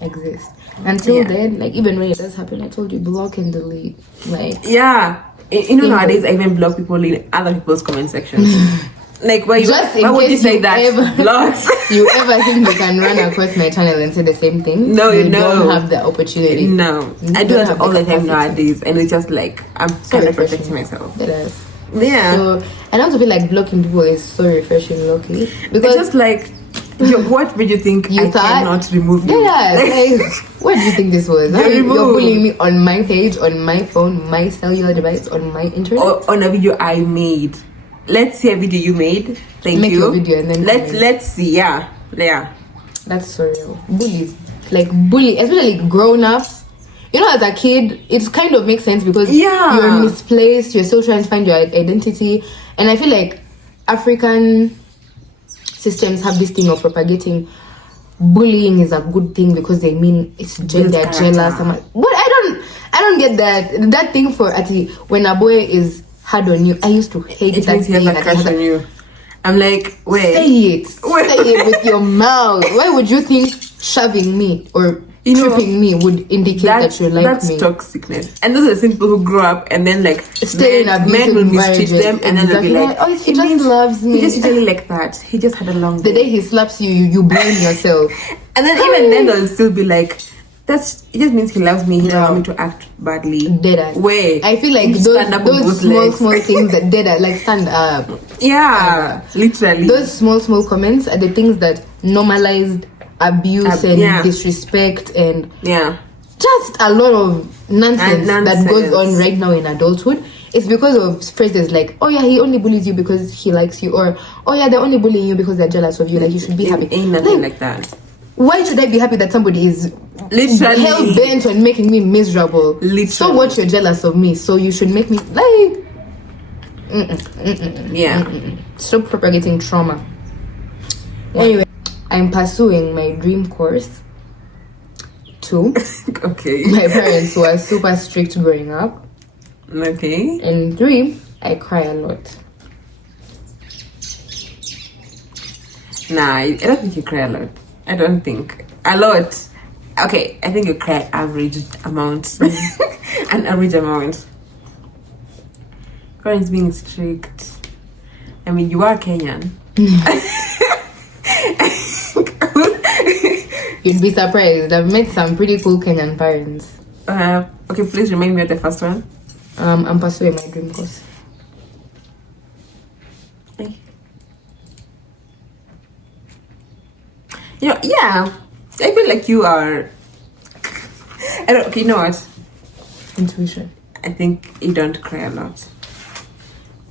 Exist. Until then, like even when it does happen, I told you block and delete. Like you know, nowadays I even block people in other people's comment sections. Like, why would you say that? Block. You ever think you can run across my channel and say the same thing? No, you don't have the opportunity. No, I do that all the time nowadays, and it's just like I'm kind of protecting myself. It is. Yeah. So I don't feel like blocking people is so refreshing, Loki. Because it's just like, what would you think? I cannot remove you? Like, what do you think this was? You're bullying me on my page, on my phone, my cellular device, on my internet, or on a video I made. Let's see a video you made. Make your video and then let's see. Yeah. That's so real. Bullies, like bully, especially grown ups. You know, as a kid, it kind of makes sense because you're misplaced. You're still trying to find your identity, and I feel like African systems have this thing of propagating bullying is a good thing because they mean it's gender jealous. But I don't get that thing for Ati when a boy is hard on you. I used to hate it that means he has a crush on you. I'm like, wait. Say it with your mouth. Why would you think shoving me or tripping me would indicate that you like that's me? That's toxicness. And those are the same people who grow up and then like stay in abusive men will mistreat them and then they'll be like, oh, he just loves me. He just usually like that. He just had a long day. The day he slaps you, you blame yourself. And then even then they'll still be like, it just means he loves me. He doesn't want me to act badly. Dead. Wait, I feel like those small things that dead like stand up. Yeah, literally. Those small comments are the things that normalized abuse and disrespect and just a lot of nonsense that goes on right now in adulthood. It's because of phrases like, oh yeah, he only bullies you because he likes you, or oh yeah, they're only bullying you because they're jealous of you. Like you should be happy. Ain't nothing like that. Why should I be happy that somebody is literally hell bent on making me miserable? Literally. So what? You're jealous of me, so you should make me like. Stop propagating trauma. Anyway, I'm pursuing my dream course. 2. Okay. My parents were super strict growing up. Okay. And 3, I cry a lot. Nah, I don't think you cry a lot. I don't think. A lot. Okay, I think you cry average amount. An average amount. Parents being strict. I mean, you are Kenyan. You'd be surprised. I've met some pretty cool Kenyan parents. Okay, please remind me of the first one. I'm pursuing my dream course. Yeah, I feel like you are. Okay, you know what? Intuition. I think you don't cry a lot.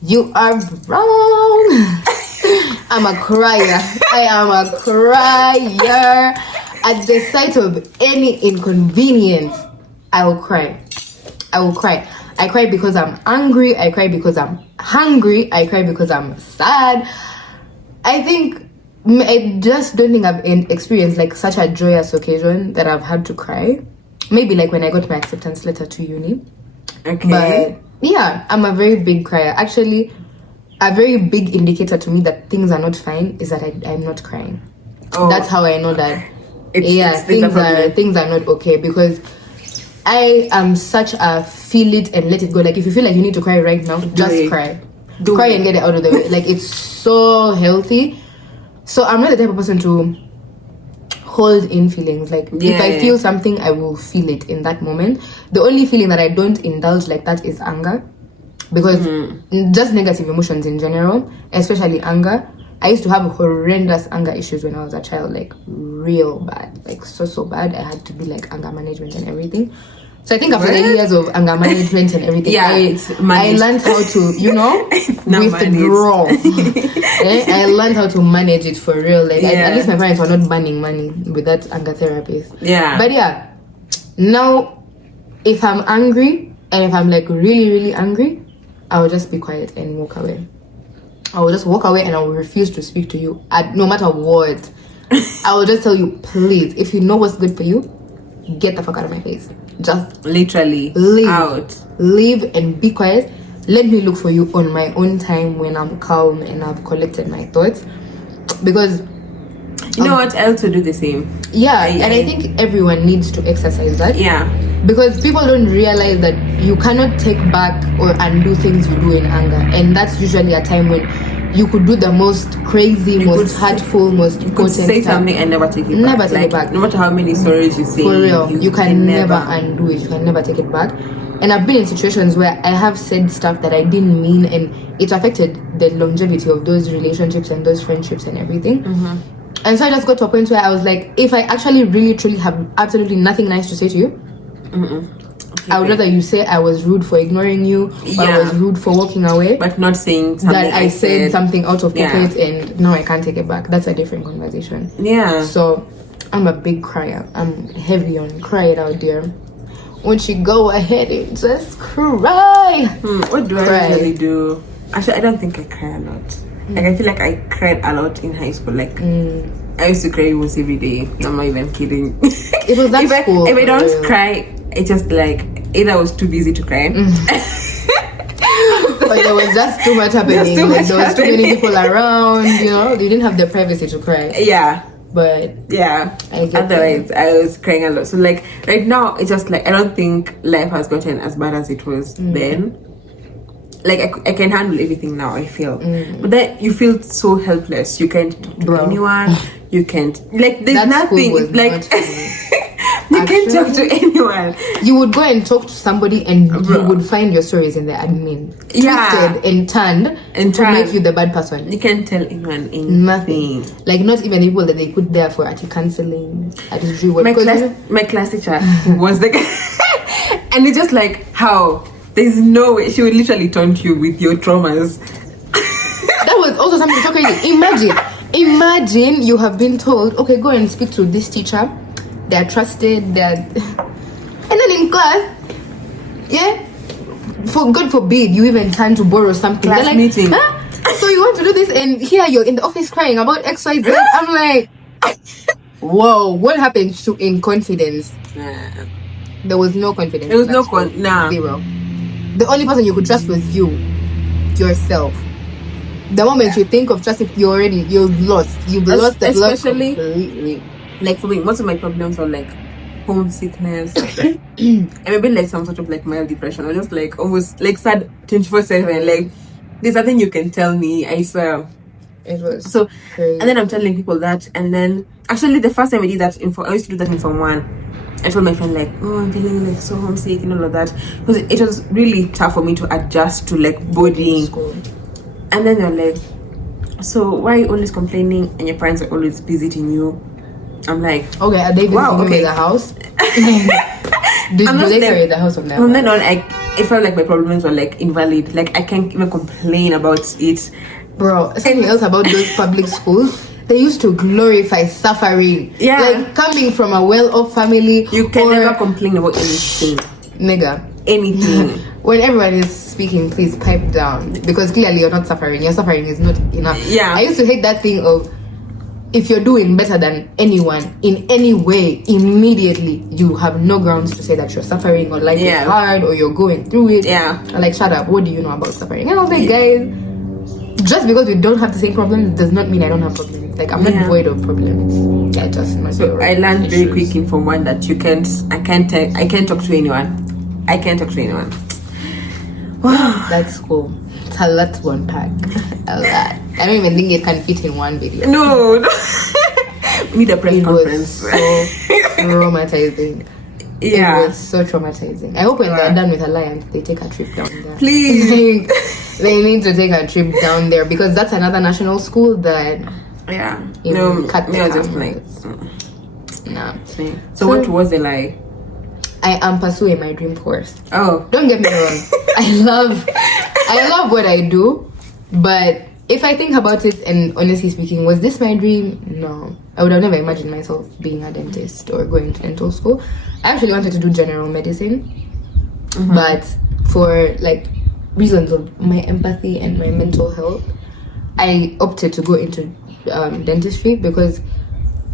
You are wrong. I'm a crier. I am a crier. At the sight of any inconvenience, I will cry. I will cry. I cry because I'm angry. I cry because I'm hungry. I cry because I'm sad. I think I just don't think I've experienced like such a joyous occasion that I've had to cry. Maybe like when I got my acceptance letter to uni. Okay. But yeah, I'm a very big crier. Actually, a very big indicator to me that things are not fine is that I'm not crying. Oh. That's how I know that things are not okay, because I am such a feel it and let it go. Like if you feel like you need to cry right now, just cry. Cry and get it out of the way. Like it's so healthy. So I'm not the type of person to hold in feelings. Like if I feel something, I will feel it in that moment. The only feeling that I don't indulge like that is anger, because just negative emotions in general, especially anger. I used to have horrendous anger issues when I was a child, like real bad, like so bad. I had to do like anger management and everything. So I think after the years of anger management and everything, I learned how to, withdraw. I learned how to manage it for real. Like at least my parents were not burning money with that anger therapist. Yeah. But yeah, now if I'm angry and if I'm like really angry, I will just be quiet and walk away. I will just walk away and I will refuse to speak to you no matter what. I will just tell you, please, if you know what's good for you, get the fuck out of my face. Just literally leave and be quiet. Let me look for you on my own time when I'm calm and I've collected my thoughts. Because you know what, I also do the same. I think everyone needs to exercise that. Because people don't realize that you cannot take back or undo things you do in anger, and that's usually a time when you could do the most crazy, most hurtful, most potent say something and never take it back. Never take it back. No matter how many stories you say, for real, you can never undo it. You can never take it back. And I've been in situations where I have said stuff that I didn't mean, and it affected the longevity of those relationships and those friendships and everything. And so I just got to a point where I was like, if I actually really truly have absolutely nothing nice to say to you, I would rather you say I was rude for ignoring you, or I was rude for walking away, but not saying something that I said something out of pocket and now I can't take it back. That's a different conversation. So I'm a big crier. I'm heavy on cry it out there. Won't you go ahead and just cry? What do I really do? Actually, I don't think I cry a lot. Like I feel like I cried a lot in high school. Like I used to cry almost every day. I'm not even kidding. It was that school. If I don't cry, it's just like either I was too busy to cry, but there was just too much happening. There was too many people around. You didn't have the privacy to cry. But otherwise I was crying a lot. So like right now, it's just like I don't think life has gotten as bad as it was then. Like I can handle everything now, I feel. But then you feel so helpless. You can't talk to anyone. You can't, like, there's nothing. Like you can't talk to anyone. You would go and talk to somebody and you would find your stories in the admin. Twisted and turned to make you the bad person. You can't tell anyone anything. Nothing. Like not even the people that they put there for counseling. My class teacher was the guy. And it's just like, how? There's no way. She would literally taunt you with your traumas. That was also something so crazy. Imagine you have been told, okay, go and speak to this teacher. They're trusted. And then in class, for God forbid, you even turn to borrow something. Class like, meeting. Huh? So you want to do this, and here you're in the office crying about XYZ. I'm like, whoa, what happened to in confidence? There was no confidence. There was no zero. The only person you could trust was yourself. The moment you think of trust, you've lost the plot completely. Like for me, most of my problems are like homesickness and maybe like some sort of like mild depression, or just like almost like sad 24/7. Like there's nothing you can tell me, I swear. It was so crazy. And then I'm telling people that, and then actually the first time I did that I used to do that in Form 1. I told my friend like, oh, I'm feeling like so homesick and all of that, because it was really tough for me to adjust to like boarding. And then they're like, so why are you always complaining and your parents are always visiting you? I'm like, okay, are they visiting you in the house? do they carry the house of now? From then on, it felt like my problems were like invalid. Like I can't even complain about it. Bro, something else about those public schools, they used to glorify suffering. Yeah. Like coming from a well-off family. You can or, never complain about anything. Nigga. Anything. When everyone is speaking, please pipe down. Because clearly you're not suffering. Your suffering is not enough. Yeah. I used to hate that thing of, if you're doing better than anyone in any way, immediately you have no grounds to say that you're suffering or life is hard or you're going through it. Yeah. I'm like, shut up. What do you know about suffering? And I was like, guys, just because we don't have the same problems does not mean I don't have problems. Like, I'm not void of problems. I just might So be I learned very issues. quick in Form 1 that I can't talk to anyone. I can't talk to anyone. That's cool. It's a lot to unpack. A lot. I don't even think it can fit in one video. No. We need a press It was conference. so traumatizing. Yeah. It was so traumatizing. I hope when they're done with Alliance, they take a trip down there. Please. They need to take a trip down there because that's another national school that Yeah. you No, cut the me, I was just like, cameras. Nah. So what was the lie? I am pursuing my dream course. Oh. Don't get me wrong. I love what I do, but if I think about it and honestly speaking, was this my dream? No. I would have never imagined myself being a dentist or going to dental school. I actually wanted to do general medicine, but for like reasons of my empathy and my mental health, I opted to go into dentistry because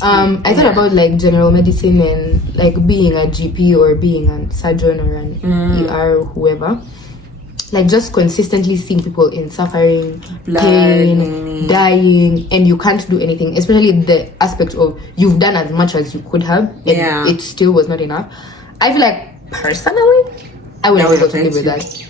I thought about like general medicine and like being a GP or being a surgeon or an ER or whoever. Like just consistently seeing people in suffering, pain, dying, and you can't do anything. Especially the aspect of you've done as much as you could have, and it still was not enough. I feel like personally, I wouldn't be able to live with that.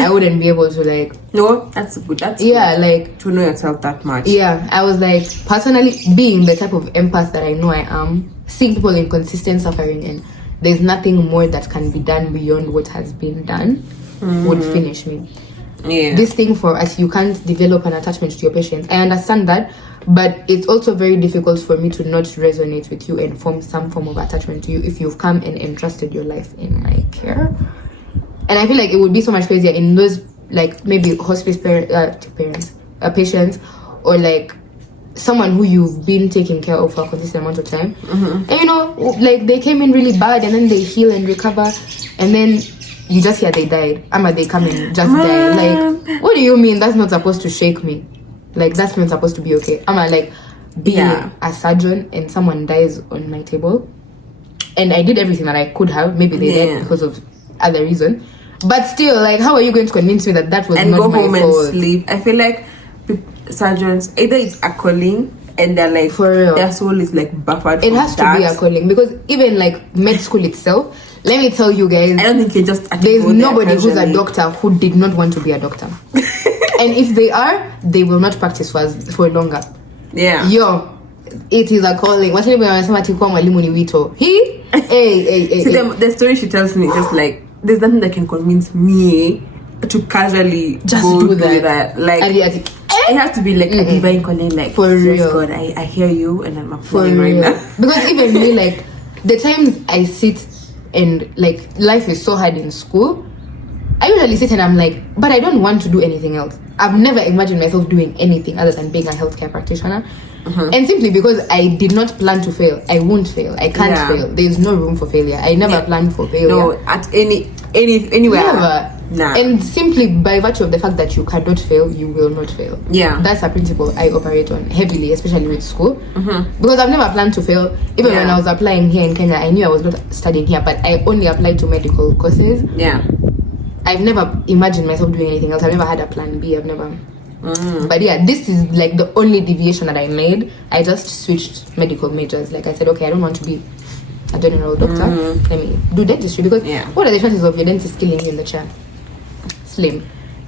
I wouldn't be able to like. No, that's good. That's yeah, good. like To know yourself that much. yeah. I was like personally being the type of empath that I know I am, seeing people in consistent suffering, and there's nothing more that can be done beyond what has been done. Would finish me. Yeah. This thing for us, you can't develop an attachment to your patients. I understand that, but it's also very difficult for me to not resonate with you and form some form of attachment to you if you've come and entrusted your life in my care. And I feel like it would be so much crazier in those like maybe hospice patients or like someone who you've been taking care of for a consistent amount of time. And you know, like they came in really bad and then they heal and recover, and then you just hear they died. Ama they come and just die. Like, what do you mean that's not supposed to shake me? Like, that's not supposed to be okay. Ama like being a surgeon and someone dies on my table, and I did everything that I could have. Maybe they died because of other reason, but still, like, how are you going to convince me that was and not go my home fault? and sleep? I feel like surgeons, either it's a calling and they're like, For real. their soul is like buffered. It from has to that. be a calling, because even like med school itself, let me tell you guys, I don't think you just there's go there nobody who's a casually. doctor who did not want to be a doctor. And if they are, they will not practice for longer. Yeah. Yo, it is a calling. Wachani mwenye wanasema ati kuwa mwalimu ni wito. Hey. See, the story she tells me is just like, there's nothing that can convince me to casually Just go do that. Like, Ati, it has to be like a divine calling, like, For yes, real. God, I hear you and I'm for applying right real. now. Because even me, like, the times I sit and like life is so hard in school, I usually sit and I'm like, but I don't want to do anything else. I've never imagined myself doing anything other than being a healthcare practitioner. And simply because I did not plan to fail, I won't fail. I can't fail. There's no room for failure. I never planned for failure. No, at anywhere. Never. Nah. And simply by virtue of the fact that you cannot fail, you will not fail. Yeah. That's a principle I operate on heavily, especially with school. Because I've never planned to fail. Even when I was applying here in Kenya, I knew I was not studying here, but I only applied to medical courses. Yeah. I've never imagined myself doing anything else. I've never had a plan B. I've never. But yeah, this is like the only deviation that I made. I just switched medical majors. Like I said, okay, I don't want to be a general doctor. Let me do dentistry, because what are the chances of your dentist killing you in the chair? Slim.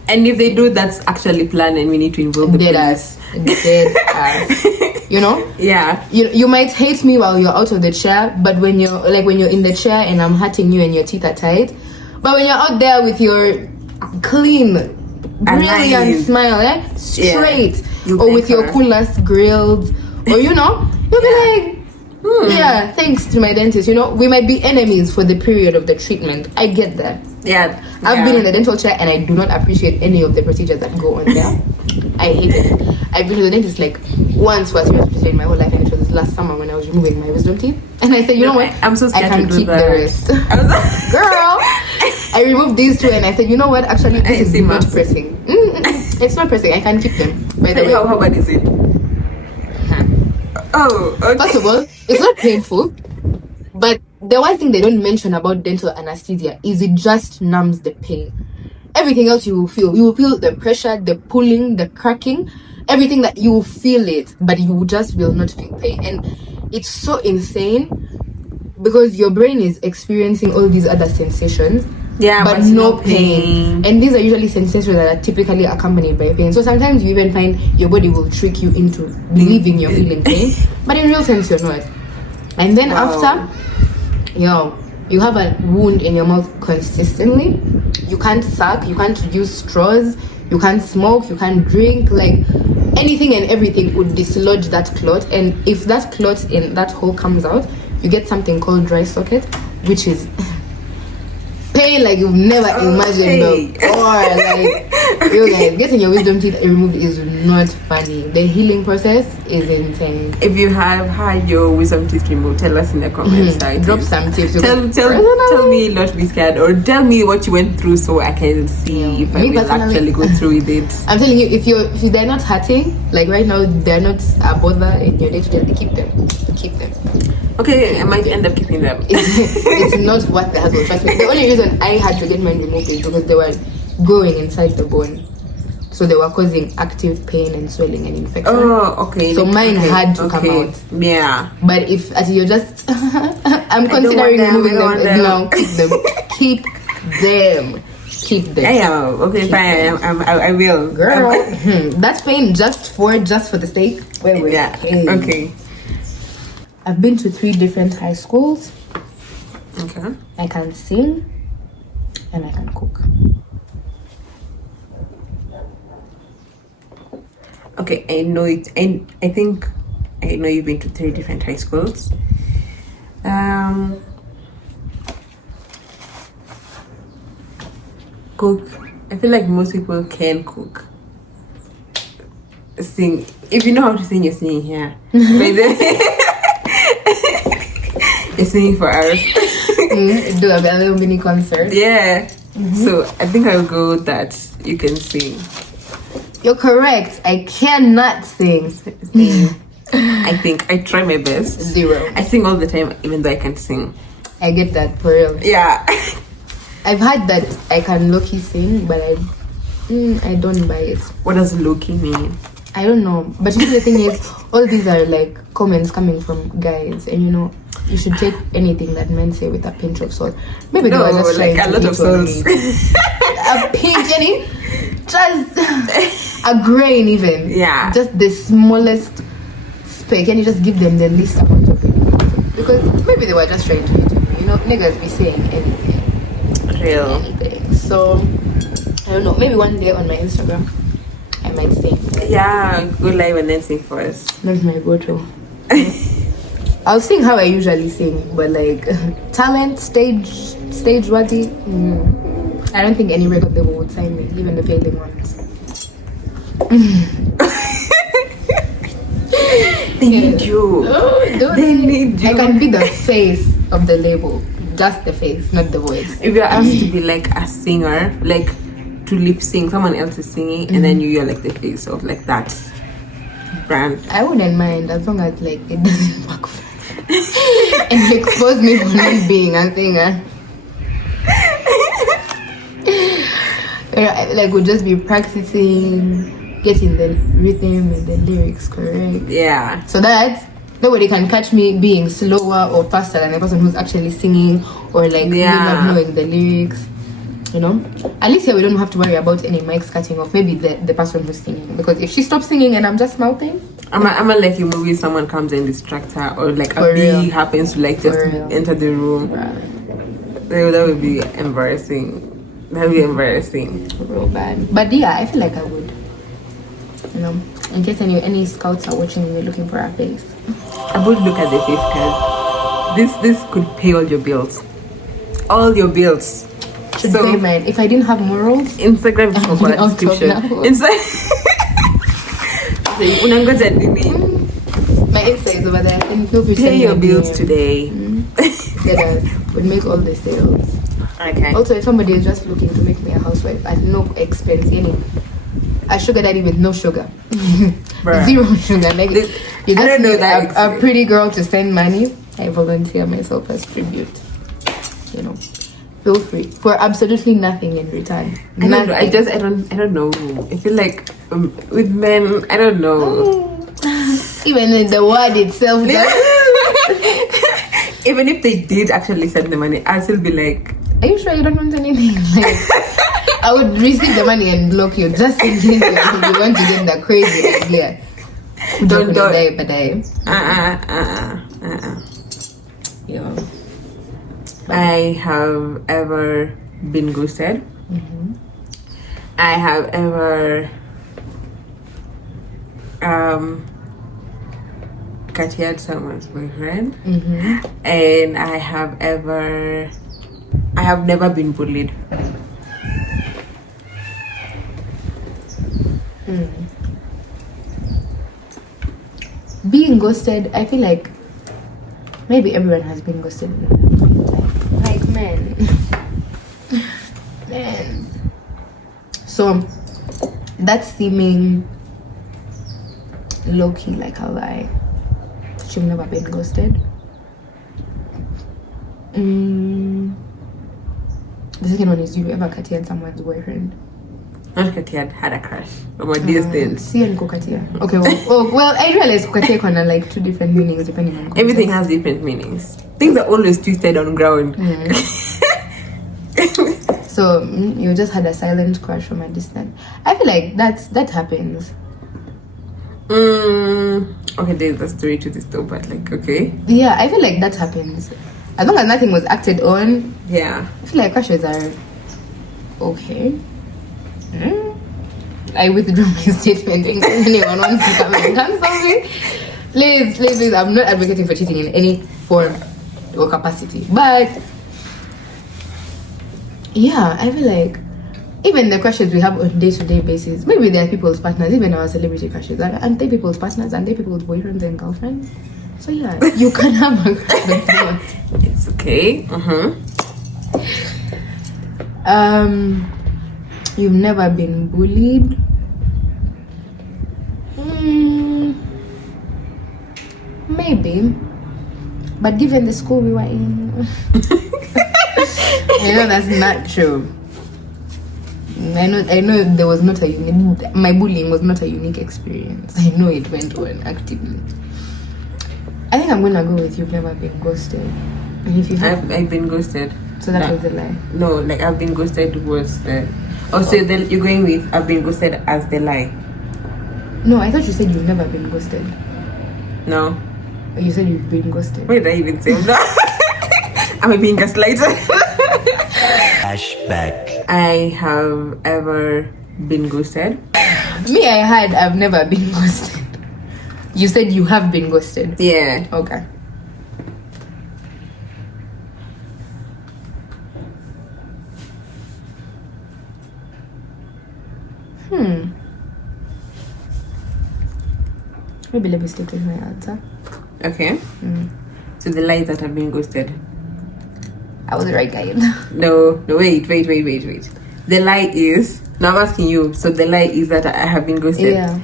And if they do, that's actually planned, and we need to involve the Dead police. ass. Dead ass. You know? Yeah. You might hate me while you're out of the chair, but when you're in the chair and I'm hurting you and your teeth are tight, but when you're out there with your clean, brilliant Alive. smile, straight, You or thank with your her. cool ass grilled, or you'll be like, Yeah, thanks to my dentist. You know, we might be enemies for the period of the treatment. I get that. Yeah. I've been in the dental chair and I do not appreciate any of the procedures that go on there. I hate it. I've been to the dentist like once for a serious procedure in my whole life, and it was last summer when I was removing my wisdom teeth. And I said, you know what? I'm so scared I can to do keep that. the rest. Girl, I removed these two and I said, you know what? Actually, this is not pressing. It's not pressing. I can keep them. By the way, How bad is it? Oh, okay. first of all, it's not painful. But the one thing they don't mention about dental anesthesia is it just numbs the pain. Everything else you will feel. You will feel the pressure, the pulling, the cracking, everything that you will feel it, but you just will not feel pain. And it's so insane because your brain is experiencing all these other sensations, but no pain. And these are usually sensations that are typically accompanied by pain. So sometimes you even find your body will trick you into believing you're feeling pain, but in real sense you're not. And then after, you have a wound in your mouth consistently. You can't suck, you can't use straws, you can't smoke, you can't drink. Like anything and everything would dislodge that clot. And if that clot in that hole comes out, you get something called dry socket, which is pain like you've never imagined before. Like, you guys, getting your wisdom teeth removed is not funny. The healing process is insane. If you have had your wisdom teeth removed, tell us in the comments. Drop some tips. Tell me not to be scared, or tell me what you went through so I can see if I will actually go through with it. I'm telling you, if they're not hurting, like right now, they're not a bother in your day-to-day, keep them. Okay, I might end up keeping them. It's not worth the hassle. Trust me. The only reason I had to get mine removed is because they were growing inside the bone, so they were causing active pain and swelling and infection. Oh, okay. So mine had to come out. Yeah. But if you're just, I'm considering removing them. No, keep them. Keep them. Yeah. Okay, fine. I will. Girl, that's pain just for the sake. Wait. Yeah. Hey. Okay. I've been to 3 different high schools. Okay. I can sing and I can cook. Okay, I know it, and I think I know you've been to 3 different high schools. Cook. I feel like most people can cook. Sing. If you know how to sing, you're singing here. But then you're singing for us. Do a little mini concert. Yeah. So I think I'll go with that. You can sing. You're correct. I cannot sing. I think I try my best. 0. I sing all the time, even though I can't sing. I get that for real. Yeah. I've heard that I can low-key sing, but I don't buy it. What does low-key mean? I don't know. But you know, the thing is, all these are like comments coming from guys, and you know, you should take anything that men say with a pinch of salt. Maybe they were just trying like a to lot of salt. A pinch, Jenny. Just a grain, even. Yeah. Just the smallest speck, and you just give them the least amount of it. Because maybe they were just trying to hit me. You know, niggas be saying anything. Real. Anything. So I don't know. Maybe one day on my Instagram, I might sing. Yeah, go live and then sing for us. Not my go-to. I'll sing how I usually sing, but like talent, stage worthy. I don't think any record label would sign me, even the failing ones. They need you. They need you. I can be the face of the label, just the face, not the voice. If you're asked to be like a singer, like to lip sync, someone else is singing, and then you're like the face of like that brand. I wouldn't mind as long as like it doesn't backfire and expose me for not being a singer. Like we'll just be practicing, getting the rhythm and the lyrics correct. Yeah. So that nobody can catch me being slower or faster than the person who's actually singing, or like me not knowing the lyrics. You know, at least here we don't have to worry about any mics cutting off. Maybe the person who's singing, because if she stops singing and I'm just mouthing, I'm a like a movie. Someone comes and distracts her, or like a bee happens to like just enter the room. That would be embarrassing. That would be embarrassing. Real bad. But yeah, I feel like I would. You know, In case any scouts are watching and you're looking for our face. I would look at the face card. This could pay all your bills. All your bills. Should pay mine. If I didn't have morals, Instagram is for I'll description. talk now. Unangoja nini? my Insta is over there. And feel free to Pay send me your a bills DM. today. Get us. We'll make all the sales. Okay. Also, if somebody is just looking to make me a housewife at no expense, a sugar daddy with no sugar, Bruh. zero sugar. Like, This- you I just don't know need that a pretty girl to send money. I volunteer myself as tribute. Feel free for absolutely nothing in return. I don't know. Nothing. I don't know. I feel like with men, I don't know. Even in the word itself. Even if they did actually send the money, I'll still be like, Are you sure you don't want anything? Like, I would receive the money and block you just in case you want to get that crazy idea. Don't. Yeah. I have ever been ghosted. I have ever cutted someone's boyfriend, and I have never been bullied. Being ghosted, I feel like maybe everyone has been ghosted in a point in time. Like, man. So that's seeming low-key like a lie. You've never been ghosted. The second one is, you ever cutted someone's boyfriend? Not Katia had a crush over distance. See and kukatia. Okay, well, I realize kukatia kuna like two different meanings depending on context. Everything has different meanings. Things are always twisted on ground. So you just had a silent crush from a distance. I feel like that happens. Okay, there's a story to this though, but like, okay. Yeah, I feel like that happens. As long as nothing was acted on, Yeah. I feel like crushes are okay. I withdraw my statement. In case anyone wants to come and cancel me, please. I'm not advocating for cheating in any form or capacity, but yeah, I feel like even the crushes we have on day-to-day basis, maybe they're people's partners. Even our celebrity crushes, aren't they people's partners? Aren't they people's boyfriends and girlfriends? So yeah, you can have a crush on someone. It's okay. You've never been bullied? Maybe. But given the school we were in, that's not true. I know there was not my bullying was not a unique experience. I know it went on actively. I think I'm gonna go with you've never been ghosted. And if you have, I've been ghosted. so that was a lie. No, like I've been ghosted was the. So then you're going with I've been ghosted as the lie. No, I thought you said you've never been ghosted. No. You said you've been ghosted. What did I even say? No. Am I being gaslighted? Flashback. I have ever been ghosted. Me, I've never been ghosted. You said you have been ghosted. Yeah. Okay. Maybe let me stick with my answer. Okay. So the lie is that I've been ghosted. I was the right guy. No, wait. The lie is, now I'm asking you, so the lie is that I have been ghosted. Yeah.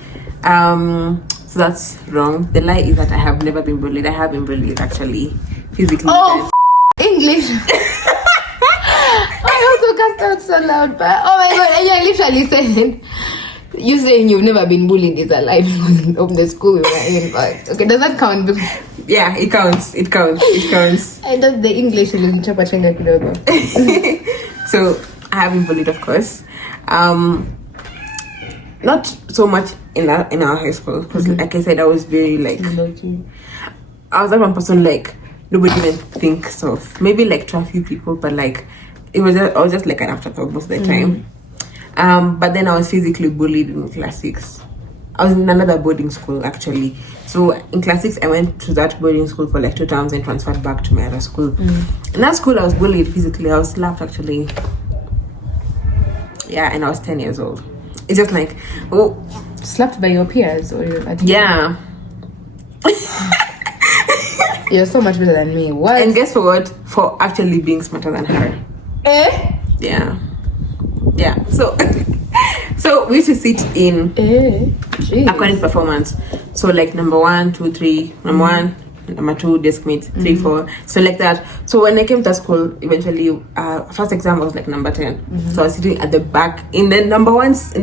So that's wrong. The lie is that I have never been bullied. I have been bullied actually, physically. Oh, English. I also cast out so loud, but oh my god, and I literally said, you saying you've never been bullied is a lie because of the school we were in. But okay, does that count? Yeah, it counts. I don't the English is chapa chenga kidogo. So I have been bullied, of course. Not so much in our high school because, like I said, I was very like I was that one person like nobody even thinks of. Maybe like to a few people, but like I was just like an afterthought most of the time. But then I was physically bullied in class 6. I was in another boarding school actually. So in class 6, I went to that boarding school for like 2 terms and transferred back to my other school. In that school, I was bullied physically. I was slapped actually. Yeah, and I was 10 years old. It's just like, oh, Slapped by your peers or your yeah. You're so much better than me. What? And guess what? For actually being smarter than her. Yeah. So so we used to sit in according to performance. So like number 1, 2, 3, number 1, number 2, desk mate, 3, 4. So like that. So when I came to school, eventually first exam was like number 10. So I was sitting at the back in the number one's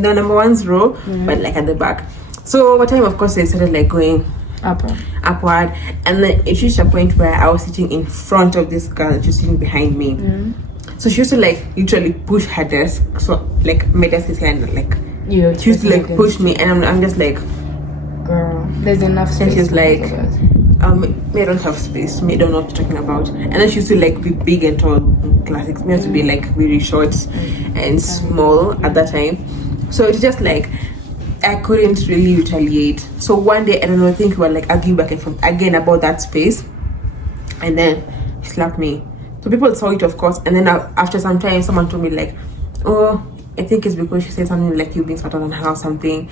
row, but like at the back. So over time, of course, they started like going upward, and then it reached a point where I was sitting in front of this girl and she was sitting behind me. So she used to like literally push her desk, so like my desk is here, and like she used to like push me, and I'm just like, girl, there's enough space. And she's like, me I don't have space, me I don't know what you're talking about. And then she used to like be big and tall in classics, me used to be like really short and small at that time. So it's just like I couldn't really retaliate. So one day, I don't know, I think we were like arguing back and forth again about that space, and then he slapped me. So people saw it, of course, and then after some time, someone told me like, oh, I think it's because she said something like you being smarter than her or something.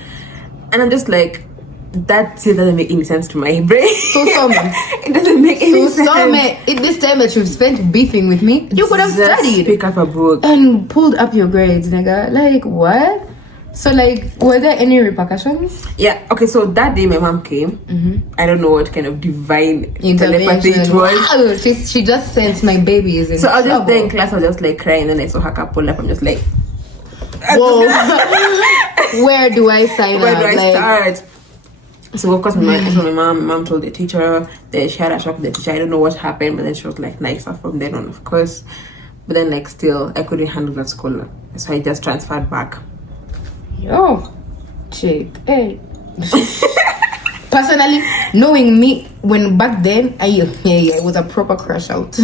And I'm just like, that still doesn't make any sense to my brain. So it doesn't make any sense. At this time that you've spent beefing with me, you could have studied. Pick up a book. And pulled up your grades, nigga. Like, what? So, like, were there any repercussions? Yeah, okay, so that day my mom came. I don't know what kind of divine telepathy it was. Wow, she just sensed my baby is in So I was just trouble. there in class, I was just like crying, and I saw her car pull up. I'm just like, whoa. Where do I sign where up? do I start? So of course my mom told the teacher that she had a shock with the teacher. I don't know what happened, but then she was like nicer from then on, of course. But then like still I couldn't handle that school, so I just transferred back. Yo, chick, hey. Personally, knowing me, when back then, I was a proper crash out.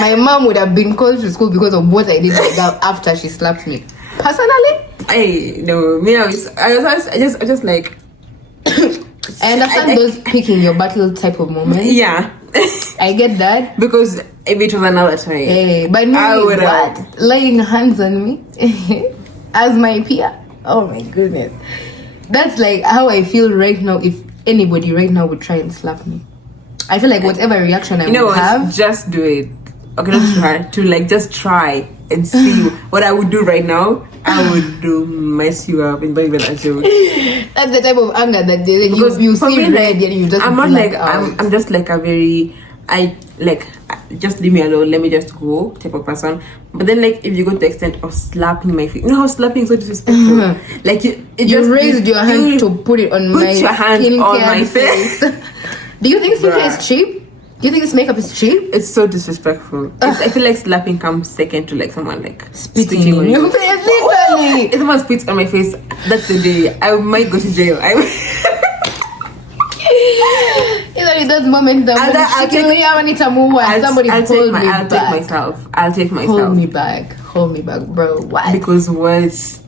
My mom would have been called to school because of what I did after she slapped me. Personally, I just like. I understand those picking your battle type of moments. Yeah. I get that. Because if it was another time, hey, but no, what? Laying hands on me as my peer. Oh my goodness. That's like how I feel right now if anybody right now would try and slap me. I feel like whatever reaction I would have, just do it. Okay, not try to like just try and see what I would do right now. I would do mess you up and don't even assume. That's the type of anger that you see me, red and you just I'm not like I'm just like a very just leave me alone, let me just go type of person. But then like if you go to the extent of slapping my face, you know how slapping is so disrespectful. Like you raised your hand to put it on my your hand on my face. Do you think skincare is cheap? Do you think this makeup is cheap? It's so disrespectful. I feel like slapping comes second to like someone like spitting on your face. Literally, if someone spits on my face, that's the day I might go to jail. It's those moments that I'll take myself. Hold me back, bro. Why? Because what?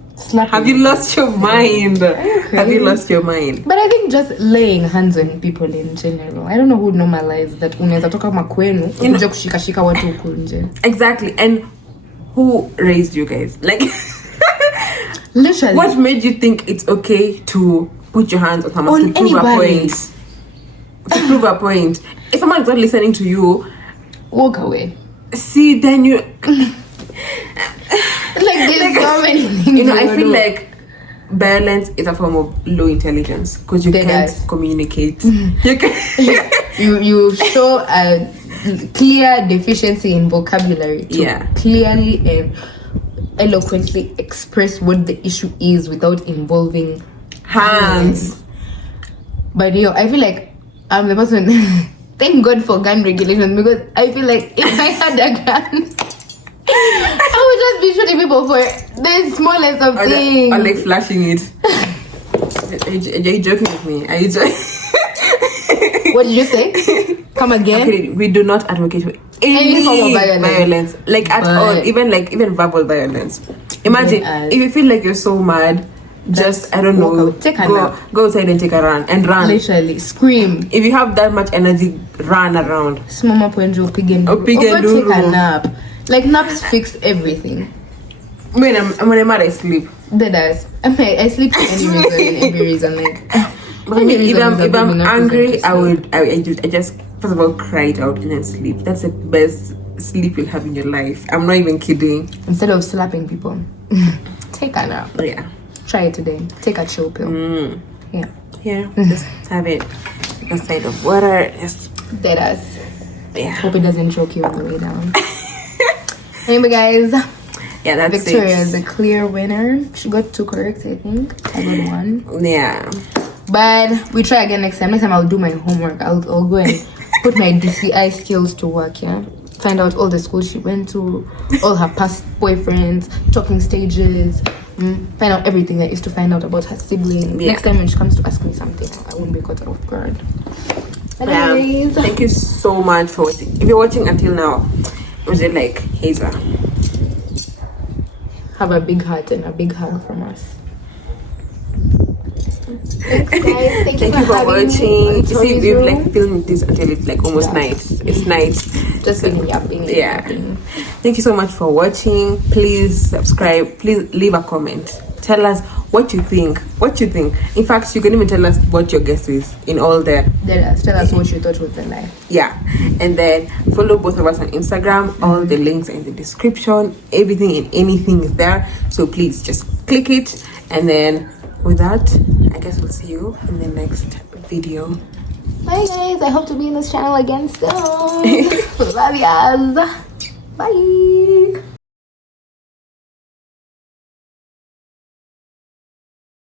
Have you lost your mind? Have you lost your mind? But I think just laying hands on people in general, I don't know who normalized that. Unaweza toka makwenu kuja kushikashika watu huku nje. Exactly. And who raised you guys? Like literally, what made you think it's okay to put your hands on someone to prove a point? To prove a point. If someone's not listening to you, walk away. See, then you like there's so many things. I feel like violence is a form of low intelligence because you can't communicate. You can you show a clear deficiency in vocabulary to clearly and eloquently express what the issue is without involving hands. But I feel like I'm the person. Thank God for gun regulations, because I feel like if I had a gun, I would just be shooting people for the smallest of things. Or like flashing it. Are you joking with me? Are you joking? What did you say? Come again? Okay, we do not advocate for any form of violence. Like at all, even verbal violence. Imagine if you feel like you're so mad just, I don't walk know, out. Take a nap. go outside and take a run and run. Literally scream. If you have that much energy, run around. Simama hapo nje upige nduru. Upige Or go take a nduru. nap. Like naps fix everything. When I'm mad, I sleep. That does. I sleep for any reason and every reason. Like If I'm angry, I just first of all cry it out and then sleep. That's the best sleep you'll have in your life. I'm not even kidding. Instead of slapping people, take a nap. Yeah. Try it today. Take a chill pill. Yeah. Yeah. Just have it. A side of water. Just That does. yeah. Hope it doesn't choke you on the way down. Anyway, guys, Yeah, that's Victoria it. is a clear winner. She got 2 correct, I think. I got 1. Yeah. But we try again next time. Next time I'll do my homework. I'll go and put my DCI skills to work, yeah? Find out all the schools she went to, all her past boyfriends, talking stages, find out everything there is to find out about her siblings. Yeah. Next time when she comes to ask me something, I won't be caught off guard. Anyways, Thank you so much for watching. If you're watching until now, was it like Hazel? have a big heart and a big hug from us. Thanks, guys. Thank Thank you for having me watching. on You see, Tony's we've Room. like filmed this until it's like almost Yeah. night. It's night. Just been yapping. Yeah. Thank you so much for watching. Please subscribe. Please leave a comment. Tell us what you think. What you think. In fact, you can even tell us what your guess is in all the Tell us what you thought was the lie. yeah. And then follow both of us on Instagram. All the links are in the description. Everything and anything is there. So please just click it. And then with that, I guess we'll see you in the next video. Bye, guys. I hope to be in this channel again soon. Love yas. Bye.